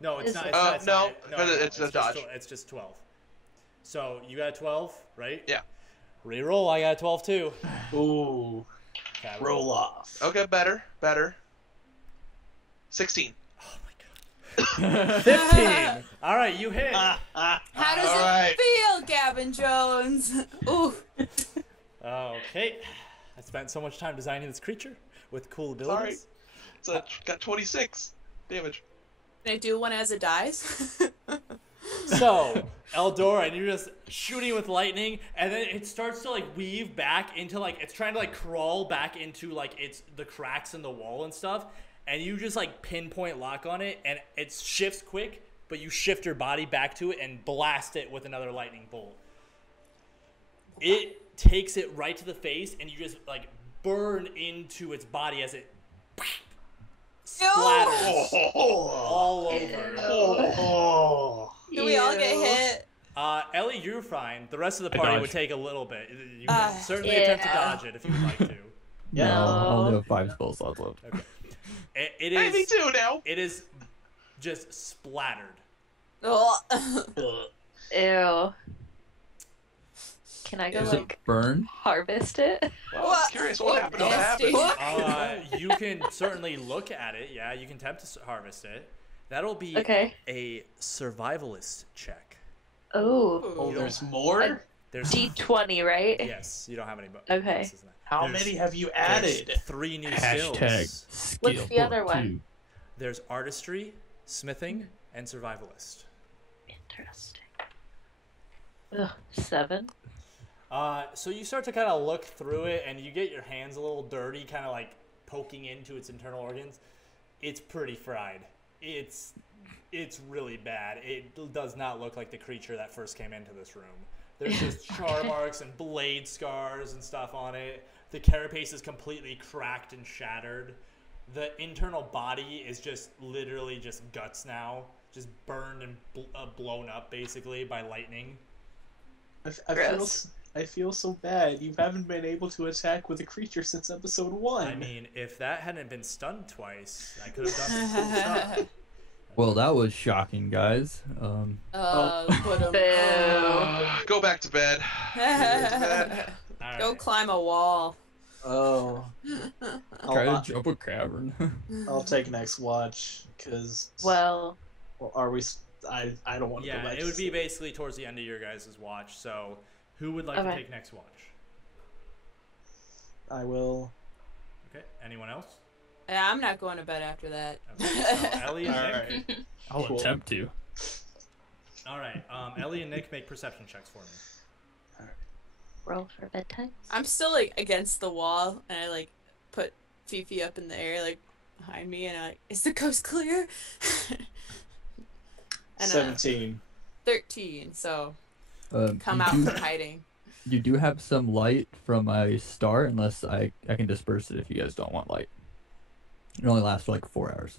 No, it's Is not. it- It's not. It's no, not. but it's a just dodge. It's just 12. So you got a 12, right? Yeah. Reroll. I got a 12 too. Ooh. Okay, I Roll off. Okay, better. 16. Oh my god. 15. All right, you hit. How does All it right. feel, Gavin Jones? Ooh. Okay. I spent so much time designing this creature with cool abilities. So got 26 damage. Can I do one as it dies? So, Eldora, and you're just shooting with lightning, and then it starts to like weave back into like it's trying to like crawl back into like it's the cracks in the wall and stuff, and you just like pinpoint lock on it, and it shifts quick, but you shift your body back to it and blast it with another lightning bolt. It takes it right to the face, and you just like burn into its body as it splatters all over. Oh. Do we all get hit? Ellie, you're fine. The rest of the I party dodge. would take a little bit. You can certainly attempt to yeah. dodge it if you would like to. Yeah. I'll No. do 5 spell slots left. Okay. It Hey, me is. too now. It is just splattered. Oh. Ew. Can I go Is like it burn? harvest it? Well, I was curious what happened. What nasty. happened? You can certainly look at it. Yeah, you can attempt to harvest it. That'll be Okay. a survivalist check. Oh. Oh, You there's don't- more? There's D20, right? yes. You don't have any. Okay. bonuses in that. How There's- many have you there's added? 3 new Hashtag skills. skill What's the other one? 2. There's artistry, smithing, and survivalist. Interesting. Ugh, 7. So you start to kind of look through it, and you get your hands a little dirty, kind of like poking into its internal organs. It's pretty fried. It's really bad. It does not look like the creature that first came into this room. There's just char marks and blade scars and stuff on it. The carapace is completely cracked and shattered. The internal body is just literally just guts now, just burned and blown up basically by lightning. Gross. I feel so bad. You haven't been able to attack with a creature since episode 1. I mean, if that hadn't been stunned twice, I could have done some cool stuff. Well, that was shocking, guys. But Boo. Go back to bed. All Go right. climb a wall. Oh. Try to jump a cavern. I'll take next watch because. Well, Are we? I don't want to go Yeah, back. it would be basically towards the end of your guys' watch. So, who would like to take next watch? I will. Okay. Anyone else? Yeah, I'm not going to bed after that. Okay. So Ellie and All Nick. right. I'll Cool. attempt to. All right. Ellie and Nick make perception checks for me. roll for bedtime. I'm still like against the wall, and I like put Fifi up in the air, like behind me, and I'm like, "Is the coast clear?" And 17. 13. So come You out do- from hiding. You do have some light from my star, unless I can disperse it if you guys don't want light. It only lasts for like 4 hours.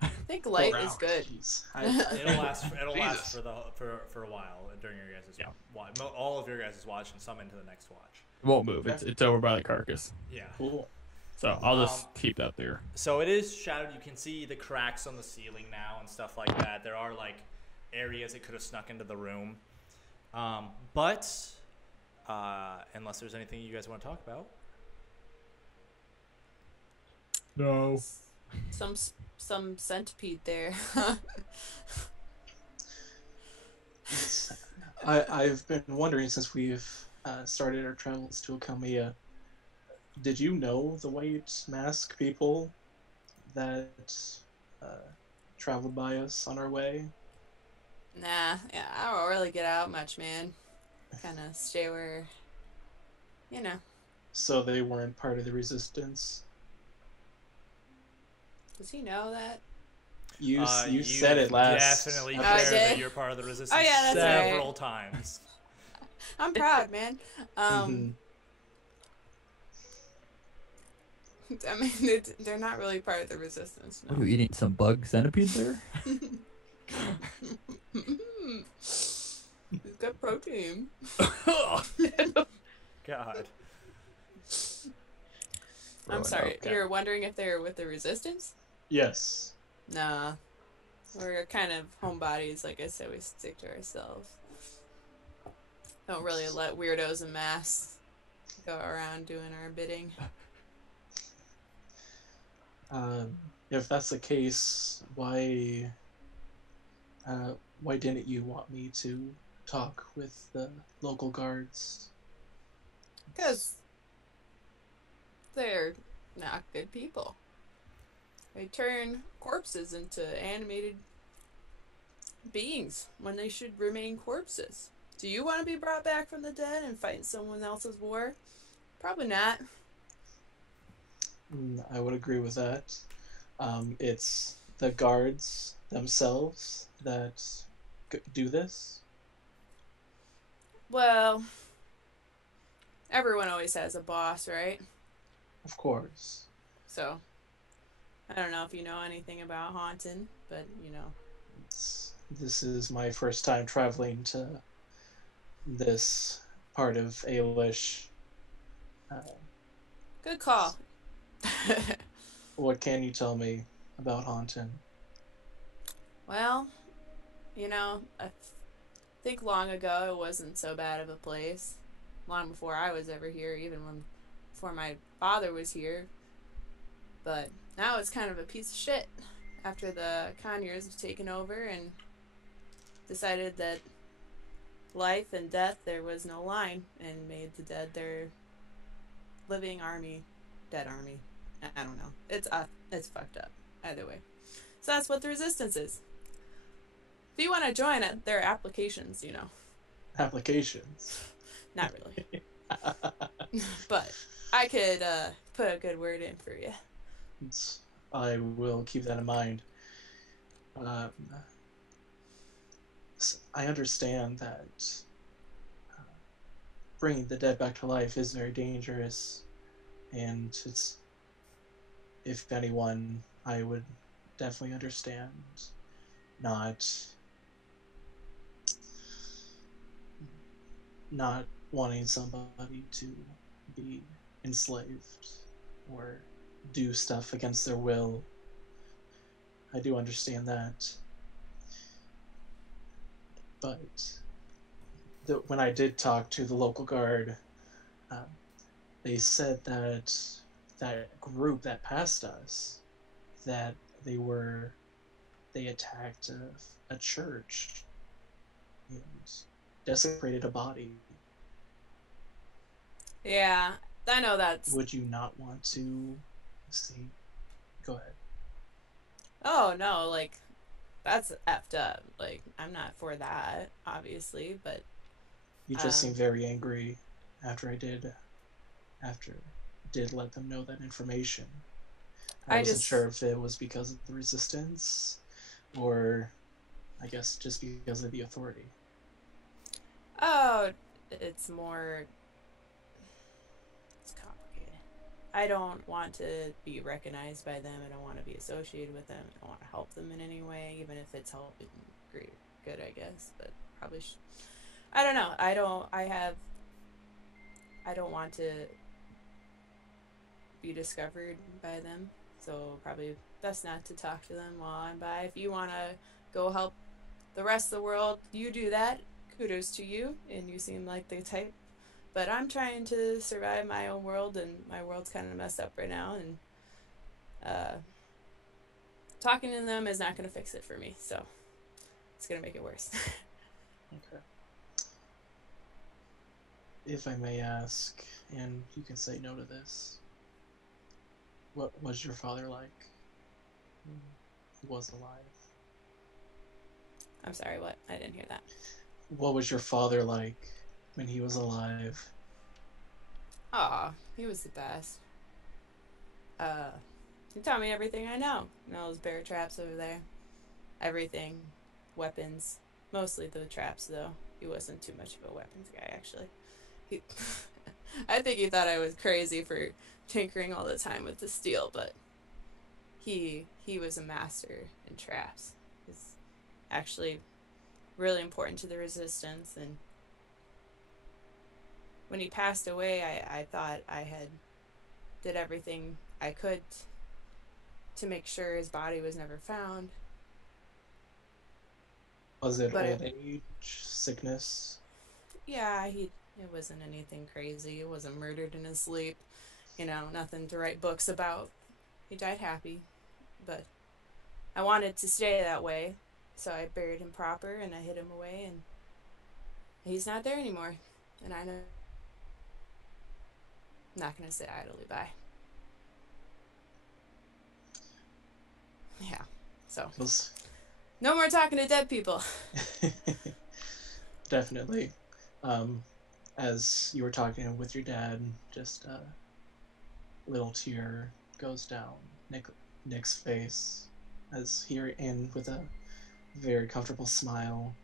I think light is good. Jeez. It'll last. It'll last Jesus. for a while during your guys' watch. All of your guys' watch and some into the next watch. It won't move. It's over by the carcass. Yeah. Cool. So I'll just keep that there. So it is shadowed. You can see the cracks on the ceiling now and stuff like that. There are like areas it could have snuck into the room. But unless there's anything you guys want to talk about. No. Some centipede there. I've been wondering since we've started our travels to Akamia. Did you know the white mask people that traveled by us on our way? Nah, yeah, I don't really get out much, man. Kind of stay where, you know. So they weren't part of the resistance? Does he know that? You said it last. Definitely episode. I shared did? that you're part of the resistance Oh, yeah, that's right. several times. I'm proud, man. Mhm. I mean, they're not really part of the resistance. What are you eating? Some bug centipede there? It's got protein. God. I'm sorry. Okay. You're wondering if they're with the resistance? Yes. Nah. We're kind of homebodies. Like I said, we stick to ourselves. Don't really let weirdos in masks go around doing our bidding. If that's the case, why didn't you want me to talk with the local guards? Because they're not good people. They turn corpses into animated beings when they should remain corpses. Do you want to be brought back from the dead and fight someone else's war? Probably not. I would agree with that. It's the guards themselves that do this. Well, everyone always has a boss, right? Of course. So, I don't know if you know anything about haunting, but you know. This is my first time traveling to this part of Ailish. Good call. What can you tell me about haunting? Well, you know, I think long ago it wasn't so bad of a place. Long before I was ever here, even before my father was here. But now it's kind of a piece of shit after the Conyers have taken over and decided that life and death, there was no line, and made the dead their living army, dead army. I don't know. It's fucked up. Either way. So that's what the resistance is. If you want to join it, there are applications, you know. Applications. Not really. But I could put a good word in for you. I will keep that in mind. I understand that bringing the dead back to life is very dangerous, and it's, if anyone, I would definitely understand not wanting somebody to be enslaved or do stuff against their will. I do understand that. But when I did talk to the local guard, they said that that group that passed us, that they attacked a church and desecrated a body. Yeah, I know that's... Would you not want to see? Go ahead. Oh, no, like, that's effed up. Like, I'm not for that, obviously, but... You just seemed very angry after after did let them know that information. I wasn't sure if it was because of the resistance, or I guess just because of the authority. Oh, it's complicated. I don't want to be recognized by them. I don't want to be associated with them. I don't want to help them in any way, even if it's helping good, I guess. But probably I don't know. I don't want to be discovered by them. So probably best not to talk to them while I'm by. If you want to go help the rest of the world, you do that. Kudos to you, and you seem like the type. But I'm trying to survive my own world, and my world's kind of messed up right now, and talking to them is not going to fix it for me, so it's going to make it worse. Okay. If I may ask, and you can say no to this, what was your father like when he was alive? I'm sorry, what? I didn't hear that. What was your father like when he was alive? Aw, he was the best. He taught me everything I know. And all those bear traps over there. Everything. Weapons. Mostly the traps, though. He wasn't too much of a weapons guy, actually. I think he thought I was crazy for tinkering all the time with the steel, but he was a master in traps. He's actually really important to the resistance, and when he passed away, I thought I had did everything I could to make sure his body was never found. Was it old age, sickness? Yeah, it wasn't anything crazy. He wasn't murdered in his sleep. Nothing to write books about. He died happy, but I wanted to stay that way, so I buried him proper and I hid him away, and he's not there anymore. And I know I'm not going to sit idly by. Yeah, so no more talking to dead people. Definitely. As you were talking with your dad, just a little tear goes down Nick's face as he in with a very comfortable smile.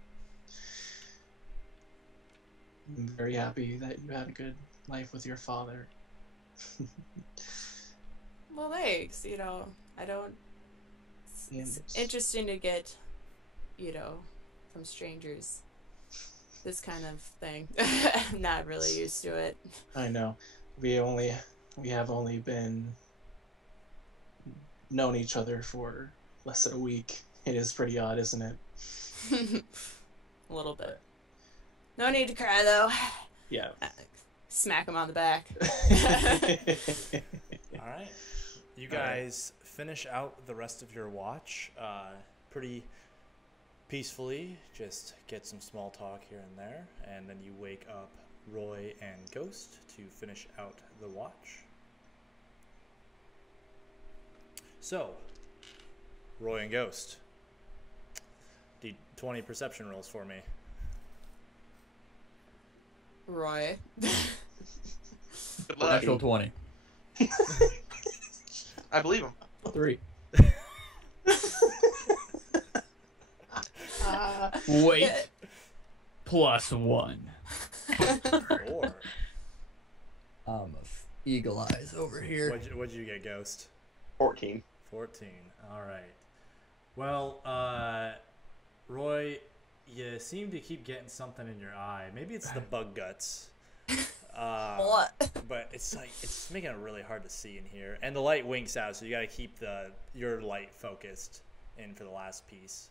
I'm very happy that you had a good life with your father. Well, thanks. I don't... It's interesting to get, from strangers, this kind of thing. I'm not really used to it. I know. We have only been known each other for less than a week. It is pretty odd, isn't it? A little bit. No need to cry, though. Yeah. Smack him on the back. All right. You guys finish out the rest of your watch pretty peacefully. Just get some small talk here and there, and then you wake up Roy and Ghost to finish out the watch. So, Roy and Ghost, D20 perception rolls for me. Roy. Good luck. Natural 20. I believe him. 3. Wait. +1. 4. Eagle eyes over here. What'd you get, Ghost? 14. 14. All right. Well, Roy, you seem to keep getting something in your eye. Maybe it's the bug guts. What? But it's making it really hard to see in here, and the light winks out, so you got to keep your light focused in for the last piece.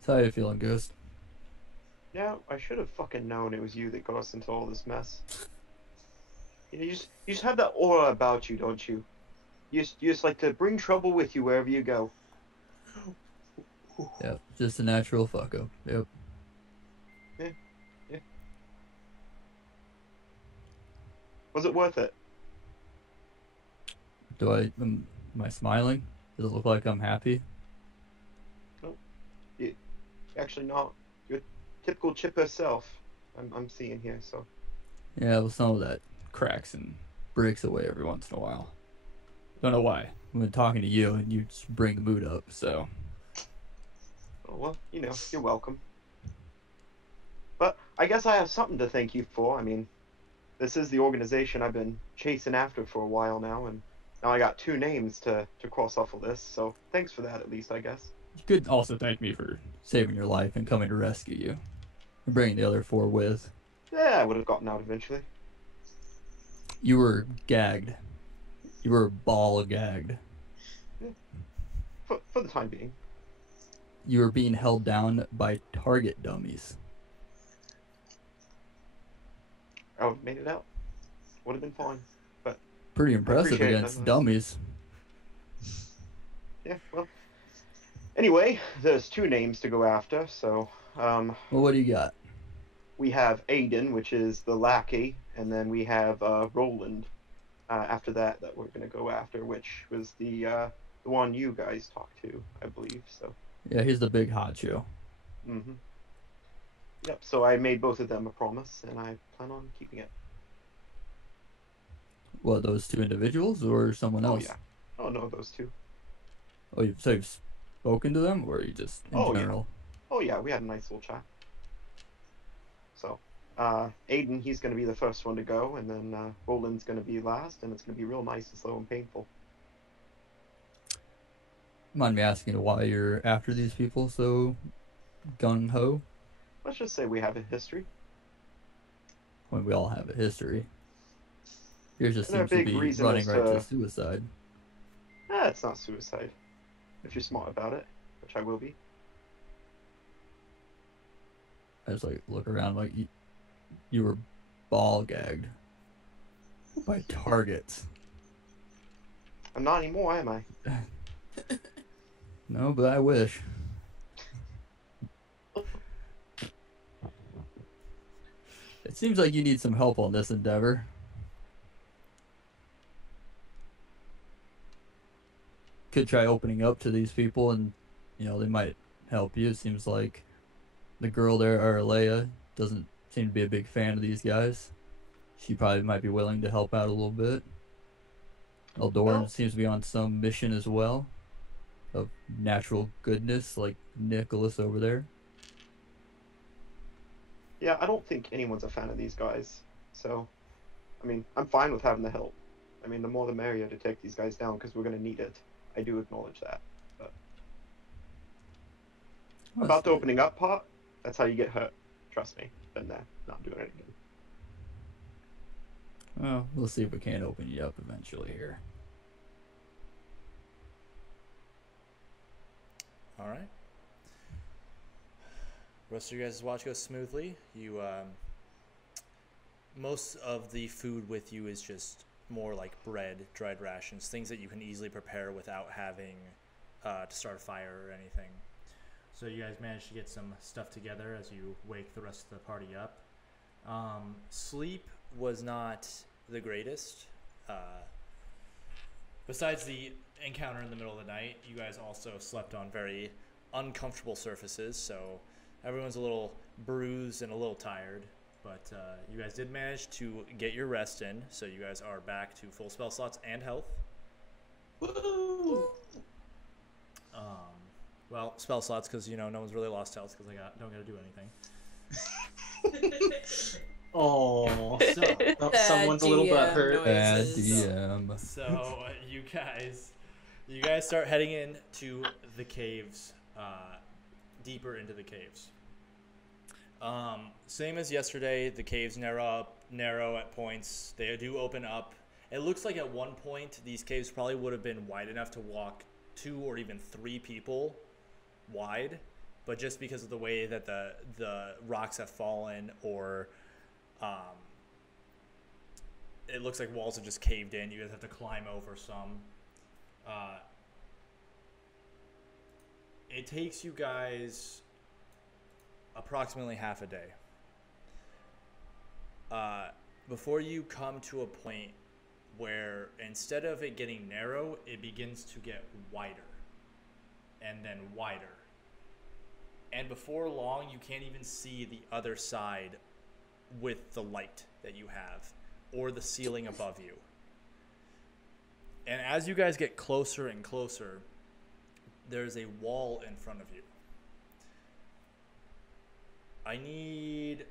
So how you feeling, Ghost? Yeah, I should have fucking known it was you that got us into all this mess. You just have that aura about you, don't you? You just like to bring trouble with you wherever you go. Yep, just a natural fuck up. Yep. Yeah, yeah. Was it worth it? Am I smiling? Does it look like I'm happy? No, you actually not. You're typical Chipper self. I'm seeing here. So Yeah, well, some of that cracks and breaks away every once in a while. Don't know why. I've been talking to you, and you just bring the mood up, so. oh, well, you're welcome. But I guess I have something to thank you for. I mean, this is the organization I've been chasing after for a while now, and now I got 2 names to cross off of this. So thanks for that, at least, I guess. You could also thank me for saving your life and coming to rescue you. And bringing the other 4 with. Yeah, I would have gotten out eventually. You were gagged. You were ball gagged. Yeah. For the time being. You were being held down by target dummies. I would have made it out. Would have been fine. But Pretty impressive appreciate it against nonetheless. dummies. Yeah, well. Anyway, there's 2 names to go after, so Well, what do you got? we have Aiden, which is the lackey, and then we have Roland after that we're going to go after, which was the one you guys talked to, I believe. So. Yeah, he's the big hot show. Mm-hmm. Yep. So I made both of them a promise, and I plan on keeping it. What, those 2 individuals or someone else? Oh yeah. Oh no, those 2. Oh, you've spoken to them, or are you just in general? Yeah. Oh yeah, we had a nice little chat. So, Aiden, he's going to be the first one to go, and then Roland's going to be last, and it's going to be real nice and slow and painful. Mind me asking why you're after these people so gung-ho? Let's just say we have a history. When we all have a history. Yours just And their seems to big be reason running is right to to- suicide. It's not suicide. If you're smart about it, which I will be. I just look around like you were ball gagged by targets. I'm not anymore, am I? No, but I wish. It seems like you need some help on this endeavor. Could try opening up to these people and, they might help you. It seems like the girl there, Aralea, doesn't seem to be a big fan of these guys. She probably might be willing to help out a little bit. Eldoran seems to be on some mission as well of natural goodness, like Nicholas over there. Yeah, I don't think anyone's a fan of these guys. So, I mean, I'm fine with having the help. I mean, the more the merrier to take these guys down, because we're going to need it. I do acknowledge that. But about the opening up part, that's how you get hurt. Trust me. Been there. Not doing it again. Well, we'll see if we can't open you up eventually here. All right. Rest of you guys' watch goes smoothly. You, most of the food with you is just more like bread, dried rations, things that you can easily prepare without having to start a fire or anything. So you guys managed to get some stuff together as you wake the rest of the party up. Sleep was not the greatest. Besides the encounter in the middle of the night, you guys also slept on very uncomfortable surfaces, so everyone's a little bruised and a little tired. But you guys did manage to get your rest in, so you guys are back to full spell slots and health. Woo! Well, spell slots because no one's really lost health because don't got to do anything. Oh, So someone's a little bit hurt. Bad DM. So you guys start heading into the caves, deeper into the caves. Same as yesterday, the caves narrow at points. They do open up. It looks like at one point these caves probably would have been wide enough to walk 2 or even 3 people wide, but just because of the way that the rocks have fallen, or it looks like walls have just caved in. You guys have to climb over some. It takes you guys approximately half a day before you come to a point where instead of it getting narrow, it begins to get wider and then wider. And before long, you can't even see the other side with the light that you have or the ceiling above you. And as you guys get closer and closer, there's a wall in front of you. I need...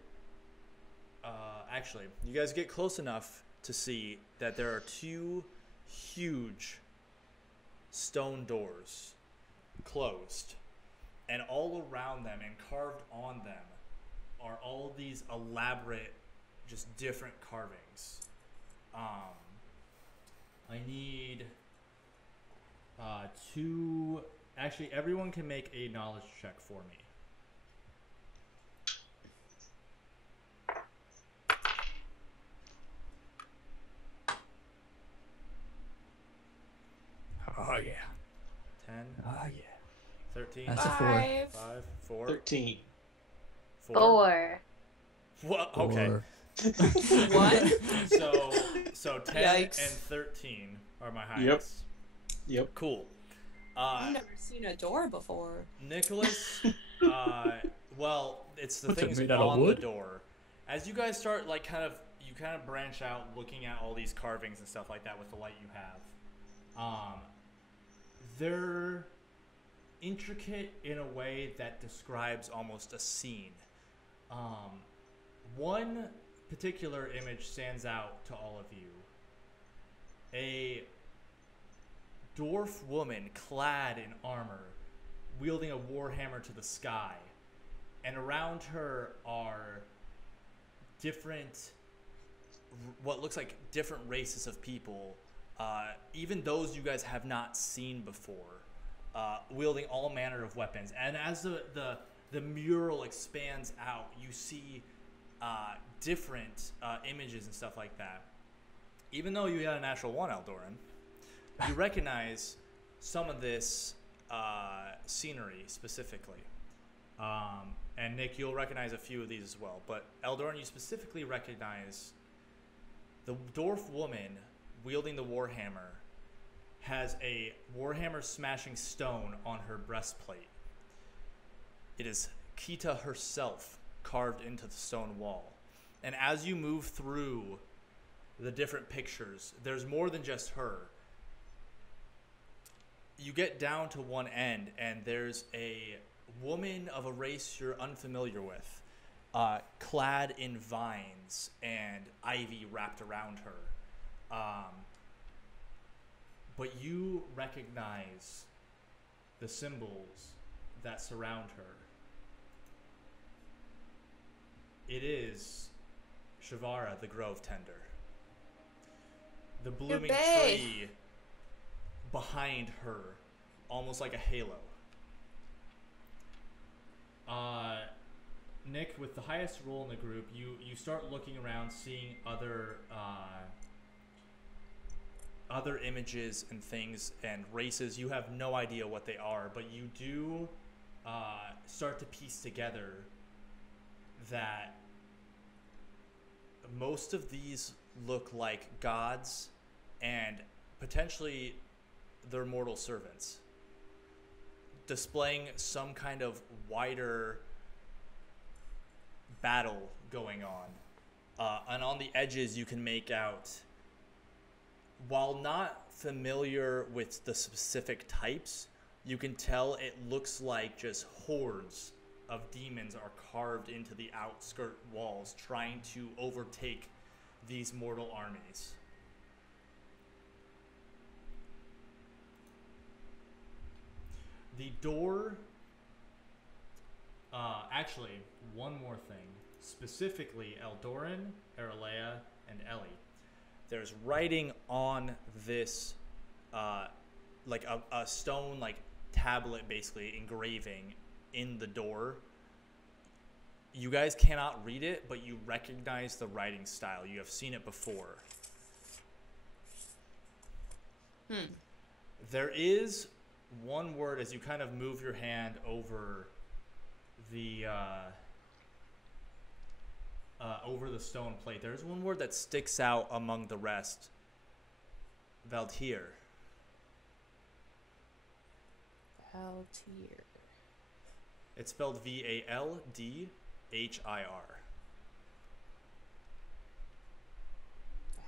actually, you guys get close enough to see that there are two huge stone doors closed. And all around them and carved on them are all these elaborate, just different carvings. I need two... Actually, everyone can make a knowledge check for me. Oh yeah. 10, Oh yeah. 13, That's a 4. 5. 5, 4, 13. 4. 4. Well, okay. 4. What? So 10 Yikes. and 13 are my highest. Yep. Cool. I've never seen a door before. Nicholas, well, it's the What's it, things made out of on the wood? door. As you guys start, like, kind of branch out, looking at all these carvings and stuff like that with the light you have. They're intricate in a way that describes almost a scene. One particular image stands out to all of you. A dwarf woman clad in armor, wielding a warhammer to the sky, and around her are different, what looks like different races of people, even those you guys have not seen before, wielding all manner of weapons. And as the mural expands out, you see different images and stuff like that. Even though you got a natural 1, Eldoran, you recognize some of this scenery specifically. And Nick, you'll recognize a few of these as well. But Eldoran, you specifically recognize the dwarf woman wielding the warhammer has a warhammer smashing stone on her breastplate. It is Kita herself carved into the stone wall. And as you move through the different pictures, there's more than just her. You get down to one end, and there's a woman of a race you're unfamiliar with, clad in vines and ivy wrapped around her. But you recognize the symbols that surround her. It is Shavara, the Grove Tender. The blooming tree behind her, almost like a halo. Nick, with the highest roll in the group, you start looking around, seeing other images and things and races. You have no idea what they are, but you do start to piece together that most of these look like gods and potentially their mortal servants, displaying some kind of wider battle going on. And on the edges you can make out, while not familiar with the specific types, you can tell it looks like just hordes of demons are carved into the outskirt walls, trying to overtake these mortal armies. The door, actually, one more thing. Specifically, Eldoran, Aralea, and Ellie. There's writing on this, like a stone, like tablet, basically engraving in the door. You guys cannot read it, but you recognize the writing style. You have seen it before. There is one word as you kind of move your hand over the stone plate. There's one word that sticks out among the rest. Valtir. Valtir. It's spelled Valdhir.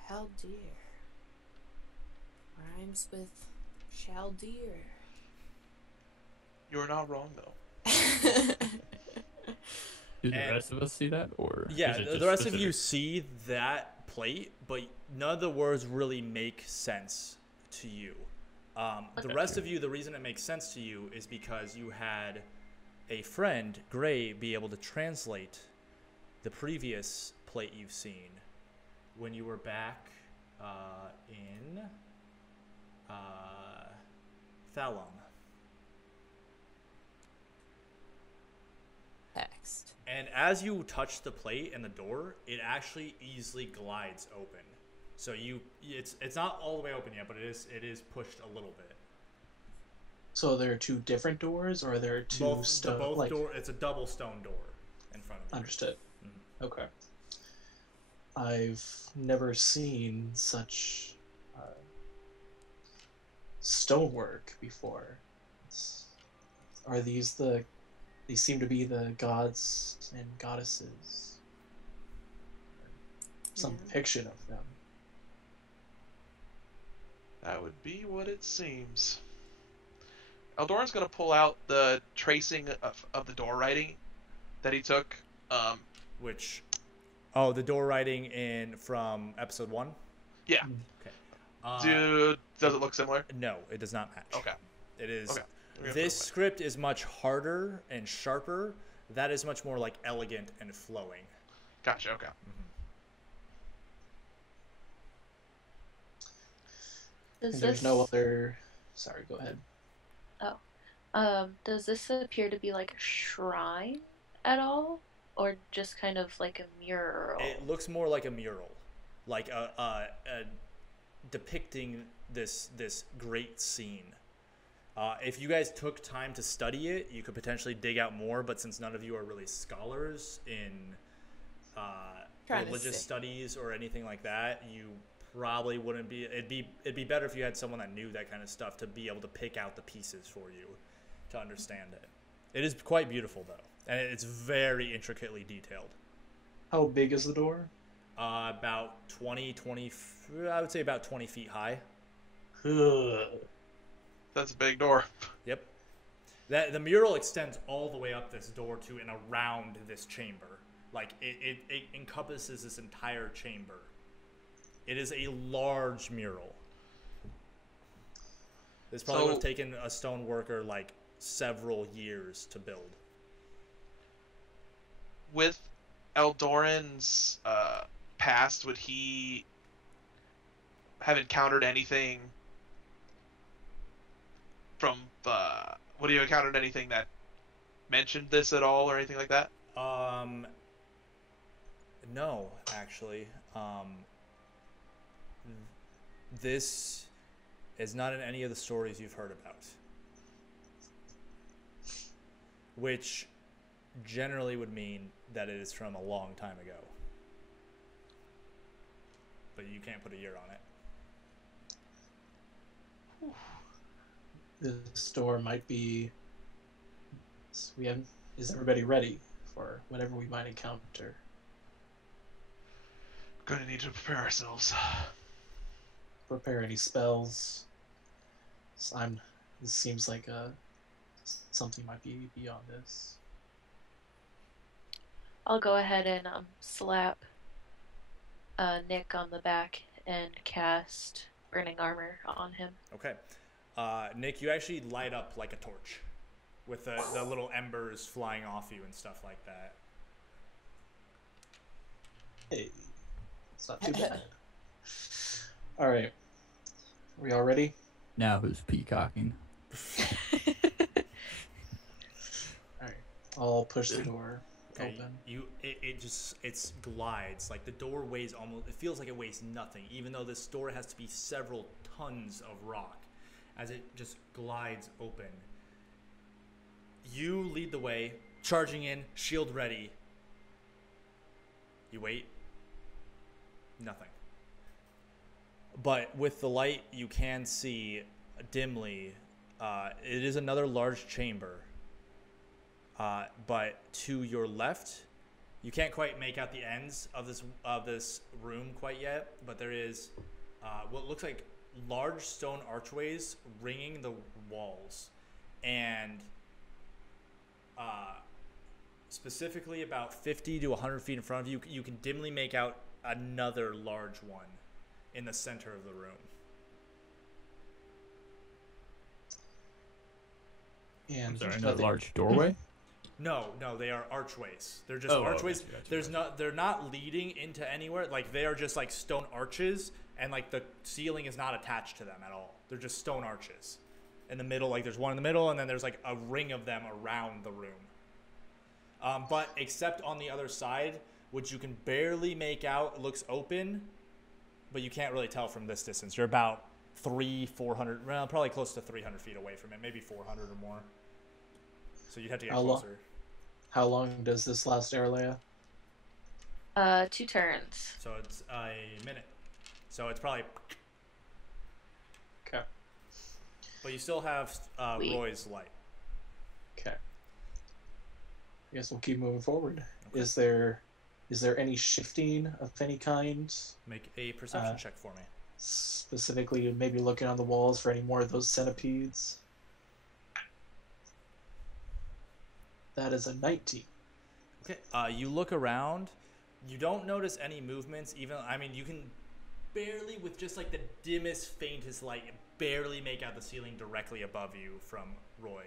Haldir. Rhymes with Chaldeer. You're not wrong, though. Do the rest of us see that, or yeah, is it the just rest of specific? you see that plate, but none of the words really make sense to you. The rest of you, the reason it makes sense to you is because you had a friend, Gray, be able to translate the previous plate you've seen when you were back in Thalum. Text. And as you touch the plate and the door, it actually easily glides open. So it's not all the way open yet, but it is pushed a little bit. So there are two different doors, or are there two stone? Like, door. It's a double stone door in front of you. understood. Mhm. Okay. I've never seen such stonework before. Are these the? These seem to be the gods and goddesses. Some depiction of them. That would be what it seems. Eldoran's going to pull out the tracing of the door writing that he took. Which, oh, the door writing from episode 1? Yeah. Okay. Does it look similar? No, it does not match. Okay. It is. Okay. This script is much harder and sharper. That is much more like elegant and flowing. Gotcha. Okay. Does And there's this, no other. Sorry, go ahead. does this appear to be like a shrine at all, or just kind of like a mural? It looks more like a mural, like a depicting this great scene. If you guys took time to study it, you could potentially dig out more. But since none of you are really scholars in religious studies or anything like that, you probably wouldn't be. It'd be better if you had someone that knew that kind of stuff to be able to pick out the pieces for you to understand it. It is quite beautiful though, and it's very intricately detailed. How big is the door? About 20, I would say about 20 feet high. Ugh. That's a big door. Yep. The mural extends all the way up this door to and around this chamber. Like, it encompasses this entire chamber. It is a large mural. This probably would have taken a stone worker, like, several years to build. With Eldoran's past, would he have encountered anything from would he have encountered anything that mentioned this at all or anything like that? No, actually. This is not in any of the stories you've heard about. Which generally would mean that it is from a long time ago. But you can't put a year on it. This door might be. Is everybody ready for whatever we might encounter? Gonna need to prepare ourselves. Prepare any spells. This seems like something might be beyond this. I'll go ahead and slap Nick on the back and cast Burning Armor on him. Okay. Nick, you actually light up like a torch with the little embers flying off you and stuff like that. Hey, it's not too bad. All right. Are we all ready? Now who's peacocking? All right. I'll push the door Okay, open. it glides. Like the door weighs almost, it feels like it weighs nothing, even though this door has to be several tons of rock as it just glides open. You lead the way, charging in, shield ready. You wait. Nothing. But with the light, you can see dimly. It is another large chamber. But to your left, you can't quite make out the ends of this room quite yet. But there is what looks like large stone archways ringing the walls, and specifically about 50 to 100 feet in front of you, you can dimly make out another large one in the center of the room. And Is there another large doorway? No, they are archways. They're just archways. Gotcha. They're not leading into anywhere. Like they are just like stone arches, and like the ceiling is not attached to them at all. They're just stone arches. In the middle, like there's one in the middle, and then there's like a ring of them around the room. But except on the other side, which you can barely make out, it looks open, but you can't really tell from this distance. You're about 400, well, probably close to 300 feet away from it, maybe 400 or more. So you'd have to get closer. How long does this last, Aralea? 2 turns. So it's a minute. So it's probably. Okay. But you still have Roy's light. Okay. I guess we'll keep moving forward. Okay. Is there any shifting of any kind? Make a perception check for me. Specifically, maybe looking on the walls for any more of those centipedes. That is a 19. Okay. You look around. You don't notice any movements. You can barely, with just like the dimmest, faintest light, barely make out the ceiling directly above you from Roy.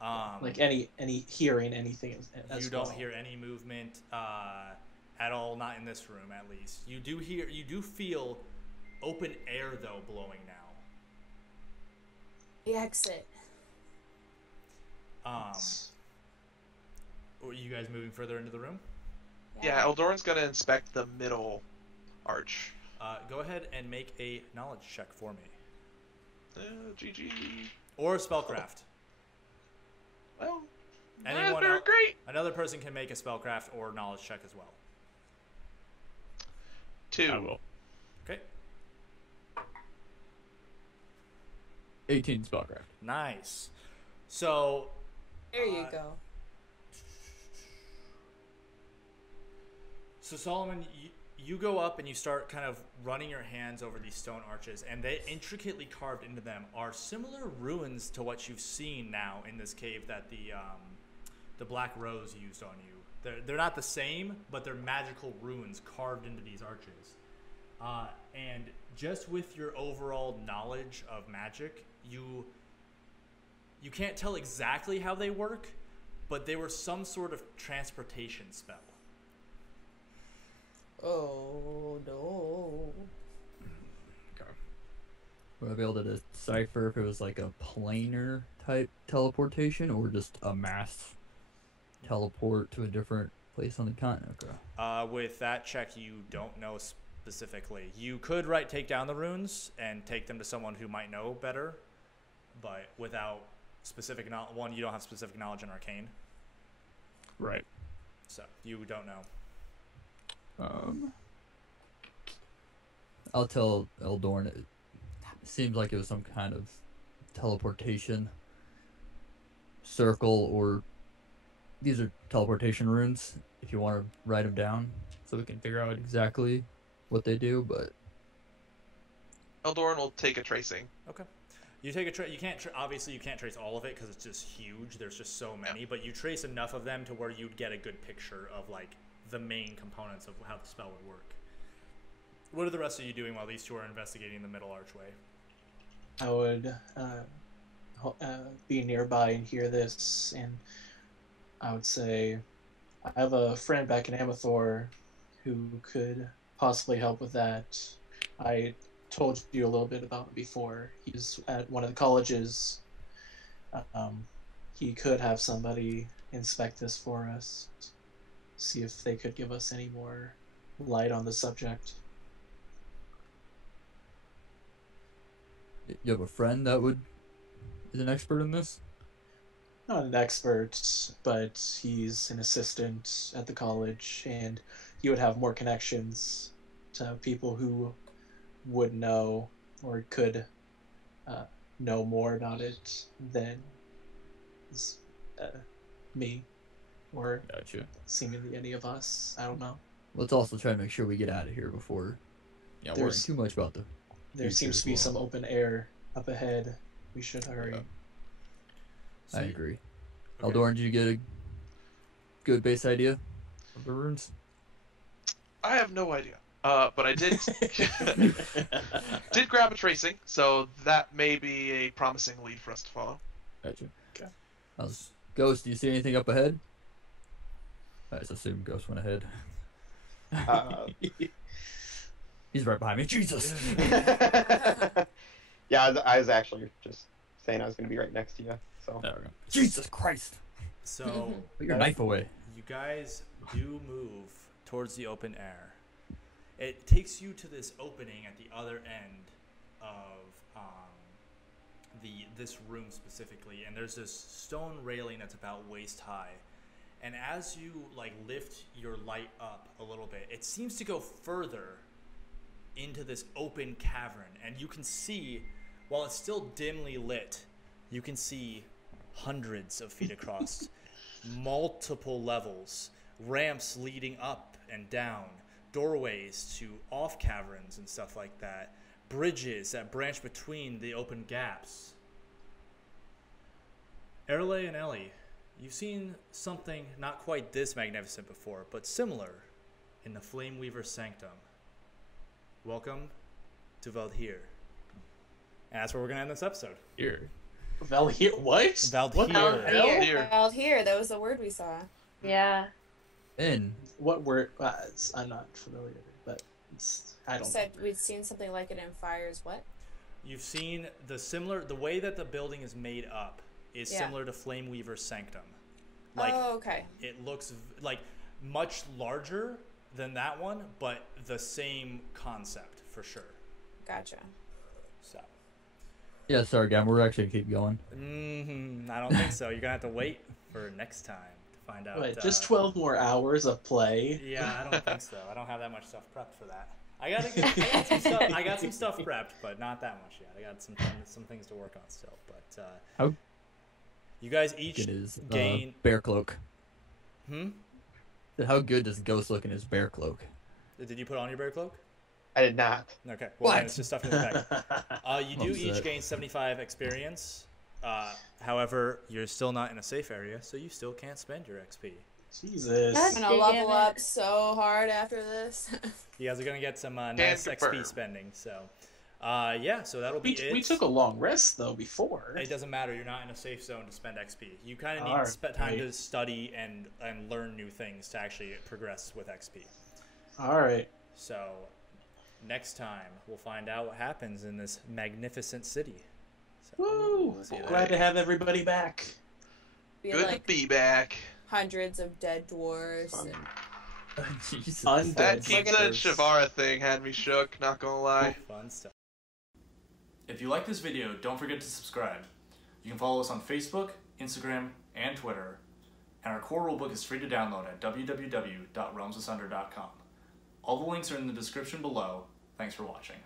Like any hearing anything as you well. don't hear any movement at all, not in this room at least. You do feel open air though blowing now. The exit. Are you guys moving further into the room? Yeah, Eldoran's gonna inspect the middle arch. Go ahead and make a knowledge check for me. GG. Or spellcraft. Well, Anyone they're else? great. Another person can make a spellcraft or knowledge check as well. 2. I will. Okay. 18 spellcraft. Nice. So. There you go. So Solomon, you go up and you start kind of running your hands over these stone arches, and they intricately carved into them are similar ruins to what you've seen now in this cave that the Black Rose used on you. They're not the same, but they're magical runes carved into these arches. And just with your overall knowledge of magic, you can't tell exactly how they work, but they were some sort of transportation spell. Oh no. Okay. Would I be able to decipher if it was like a planar type teleportation or just a mass teleport to a different place on the continent? Okay. With that check, you don't know specifically. You could take down the runes and take them to someone who might know better, but without specific knowledge, you don't have specific knowledge in Arcane, Right. so you don't know. I'll tell Eldorn it seems like it was some kind of teleportation circle, or these are teleportation runes if you want to write them down so we can figure out exactly what they do, but Eldoran will take a tracing. Okay. You take a you can't obviously you can't trace all of it because it's just huge. There's just so many, but you trace enough of them to where you'd get a good picture of like the main components of how the spell would work. What are the rest of you doing while these two are investigating the middle archway? I would be nearby and hear this, and I would say, I have a friend back in Amathor who could possibly help with that. I told you a little bit about him before. He's at one of the colleges. He could have somebody inspect this for us. See if they could give us any more light on the subject. You have a friend that is an expert in this? Not an expert, but he's an assistant at the college, and he would have more connections to people who would know or could know more about it than me or Gotcha. seemingly any of us. I don't know. Let's also try to make sure we get out of here before Yeah, worrying There's- too much about the There future seems as to be well. some open air up ahead. We should hurry. Yeah. I agree. Okay. Eldorn, did you get a good base idea of the runes? I have no idea. But I did did grab a tracing, so that may be a promising lead for us to follow. Gotcha. Ghost, do you see anything up ahead? I just assume Ghost went ahead. He's right behind me. Jesus! Yeah, I was actually just saying I was going to be right next to you. So There we go. Jesus Christ! So Put your knife away. you guys do move towards the open air. It takes you to this opening at the other end of this room specifically, and there's this stone railing that's about waist high. And as you lift your light up a little bit, it seems to go further into this open cavern, and you can see, while it's still dimly lit, you can see hundreds of feet across, multiple levels, ramps leading up and down, doorways to off caverns and stuff like that, bridges that branch between the open gaps. Erle and Ellie, you've seen something not quite this magnificent before, but similar in the Flame Weaver's Sanctum. Welcome to Valdhir. And that's where we're going to end this episode. Here. Valhir, what? Valdhir. What the hell? Here. Out here. That was the word we saw. Yeah. And What word? I'm not familiar, but I You don't. said we'd seen something like it in Fires. What? You've seen the way that the building is made up is Yeah. similar to Flame Weaver's Sanctum. Oh, okay. It looks much larger than that one, but the same concept for sure. Gotcha. So, yeah, sorry, Gam, we're actually gonna keep going. I don't think so. You're gonna have to wait for next time to find out. Wait, just 12 more hours of play. Yeah, I don't think so. I don't have that much stuff prepped for that. I got some stuff prepped, but not that much yet. I got some things to work on still. But How you guys each good is gain. bear cloak? Hmm. How good does Ghost look in his bear cloak? Did you put on your bear cloak? I did not. Okay. Well, then What? it's just stuff in the bag. You do each Upset. gain 75 experience. However, you're still not in a safe area, so you still can't spend your XP. Jesus. That's- I'm gonna Damn level it. up so hard after this. You guys are gonna get some nice confirm. XP spending. So, yeah. So that'll be it. We took a long rest though before. It doesn't matter. You're not in a safe zone to spend XP. You kind of need Alright. time to study and learn new things to actually progress with XP. All right. So, next time we'll find out what happens in this magnificent city. So, Woo! see you Glad there. to have everybody back. Be Good like to be back. hundreds of dead dwarves. And Jesus. Undead. That Dead pizza and fuckers. Shavara thing had me shook, not gonna lie. Fun stuff. If you like this video, don't forget to subscribe. You can follow us on Facebook, Instagram, and Twitter. And our core rulebook is free to download at www.realmsasunder.com. All the links are in the description below. Thanks for watching.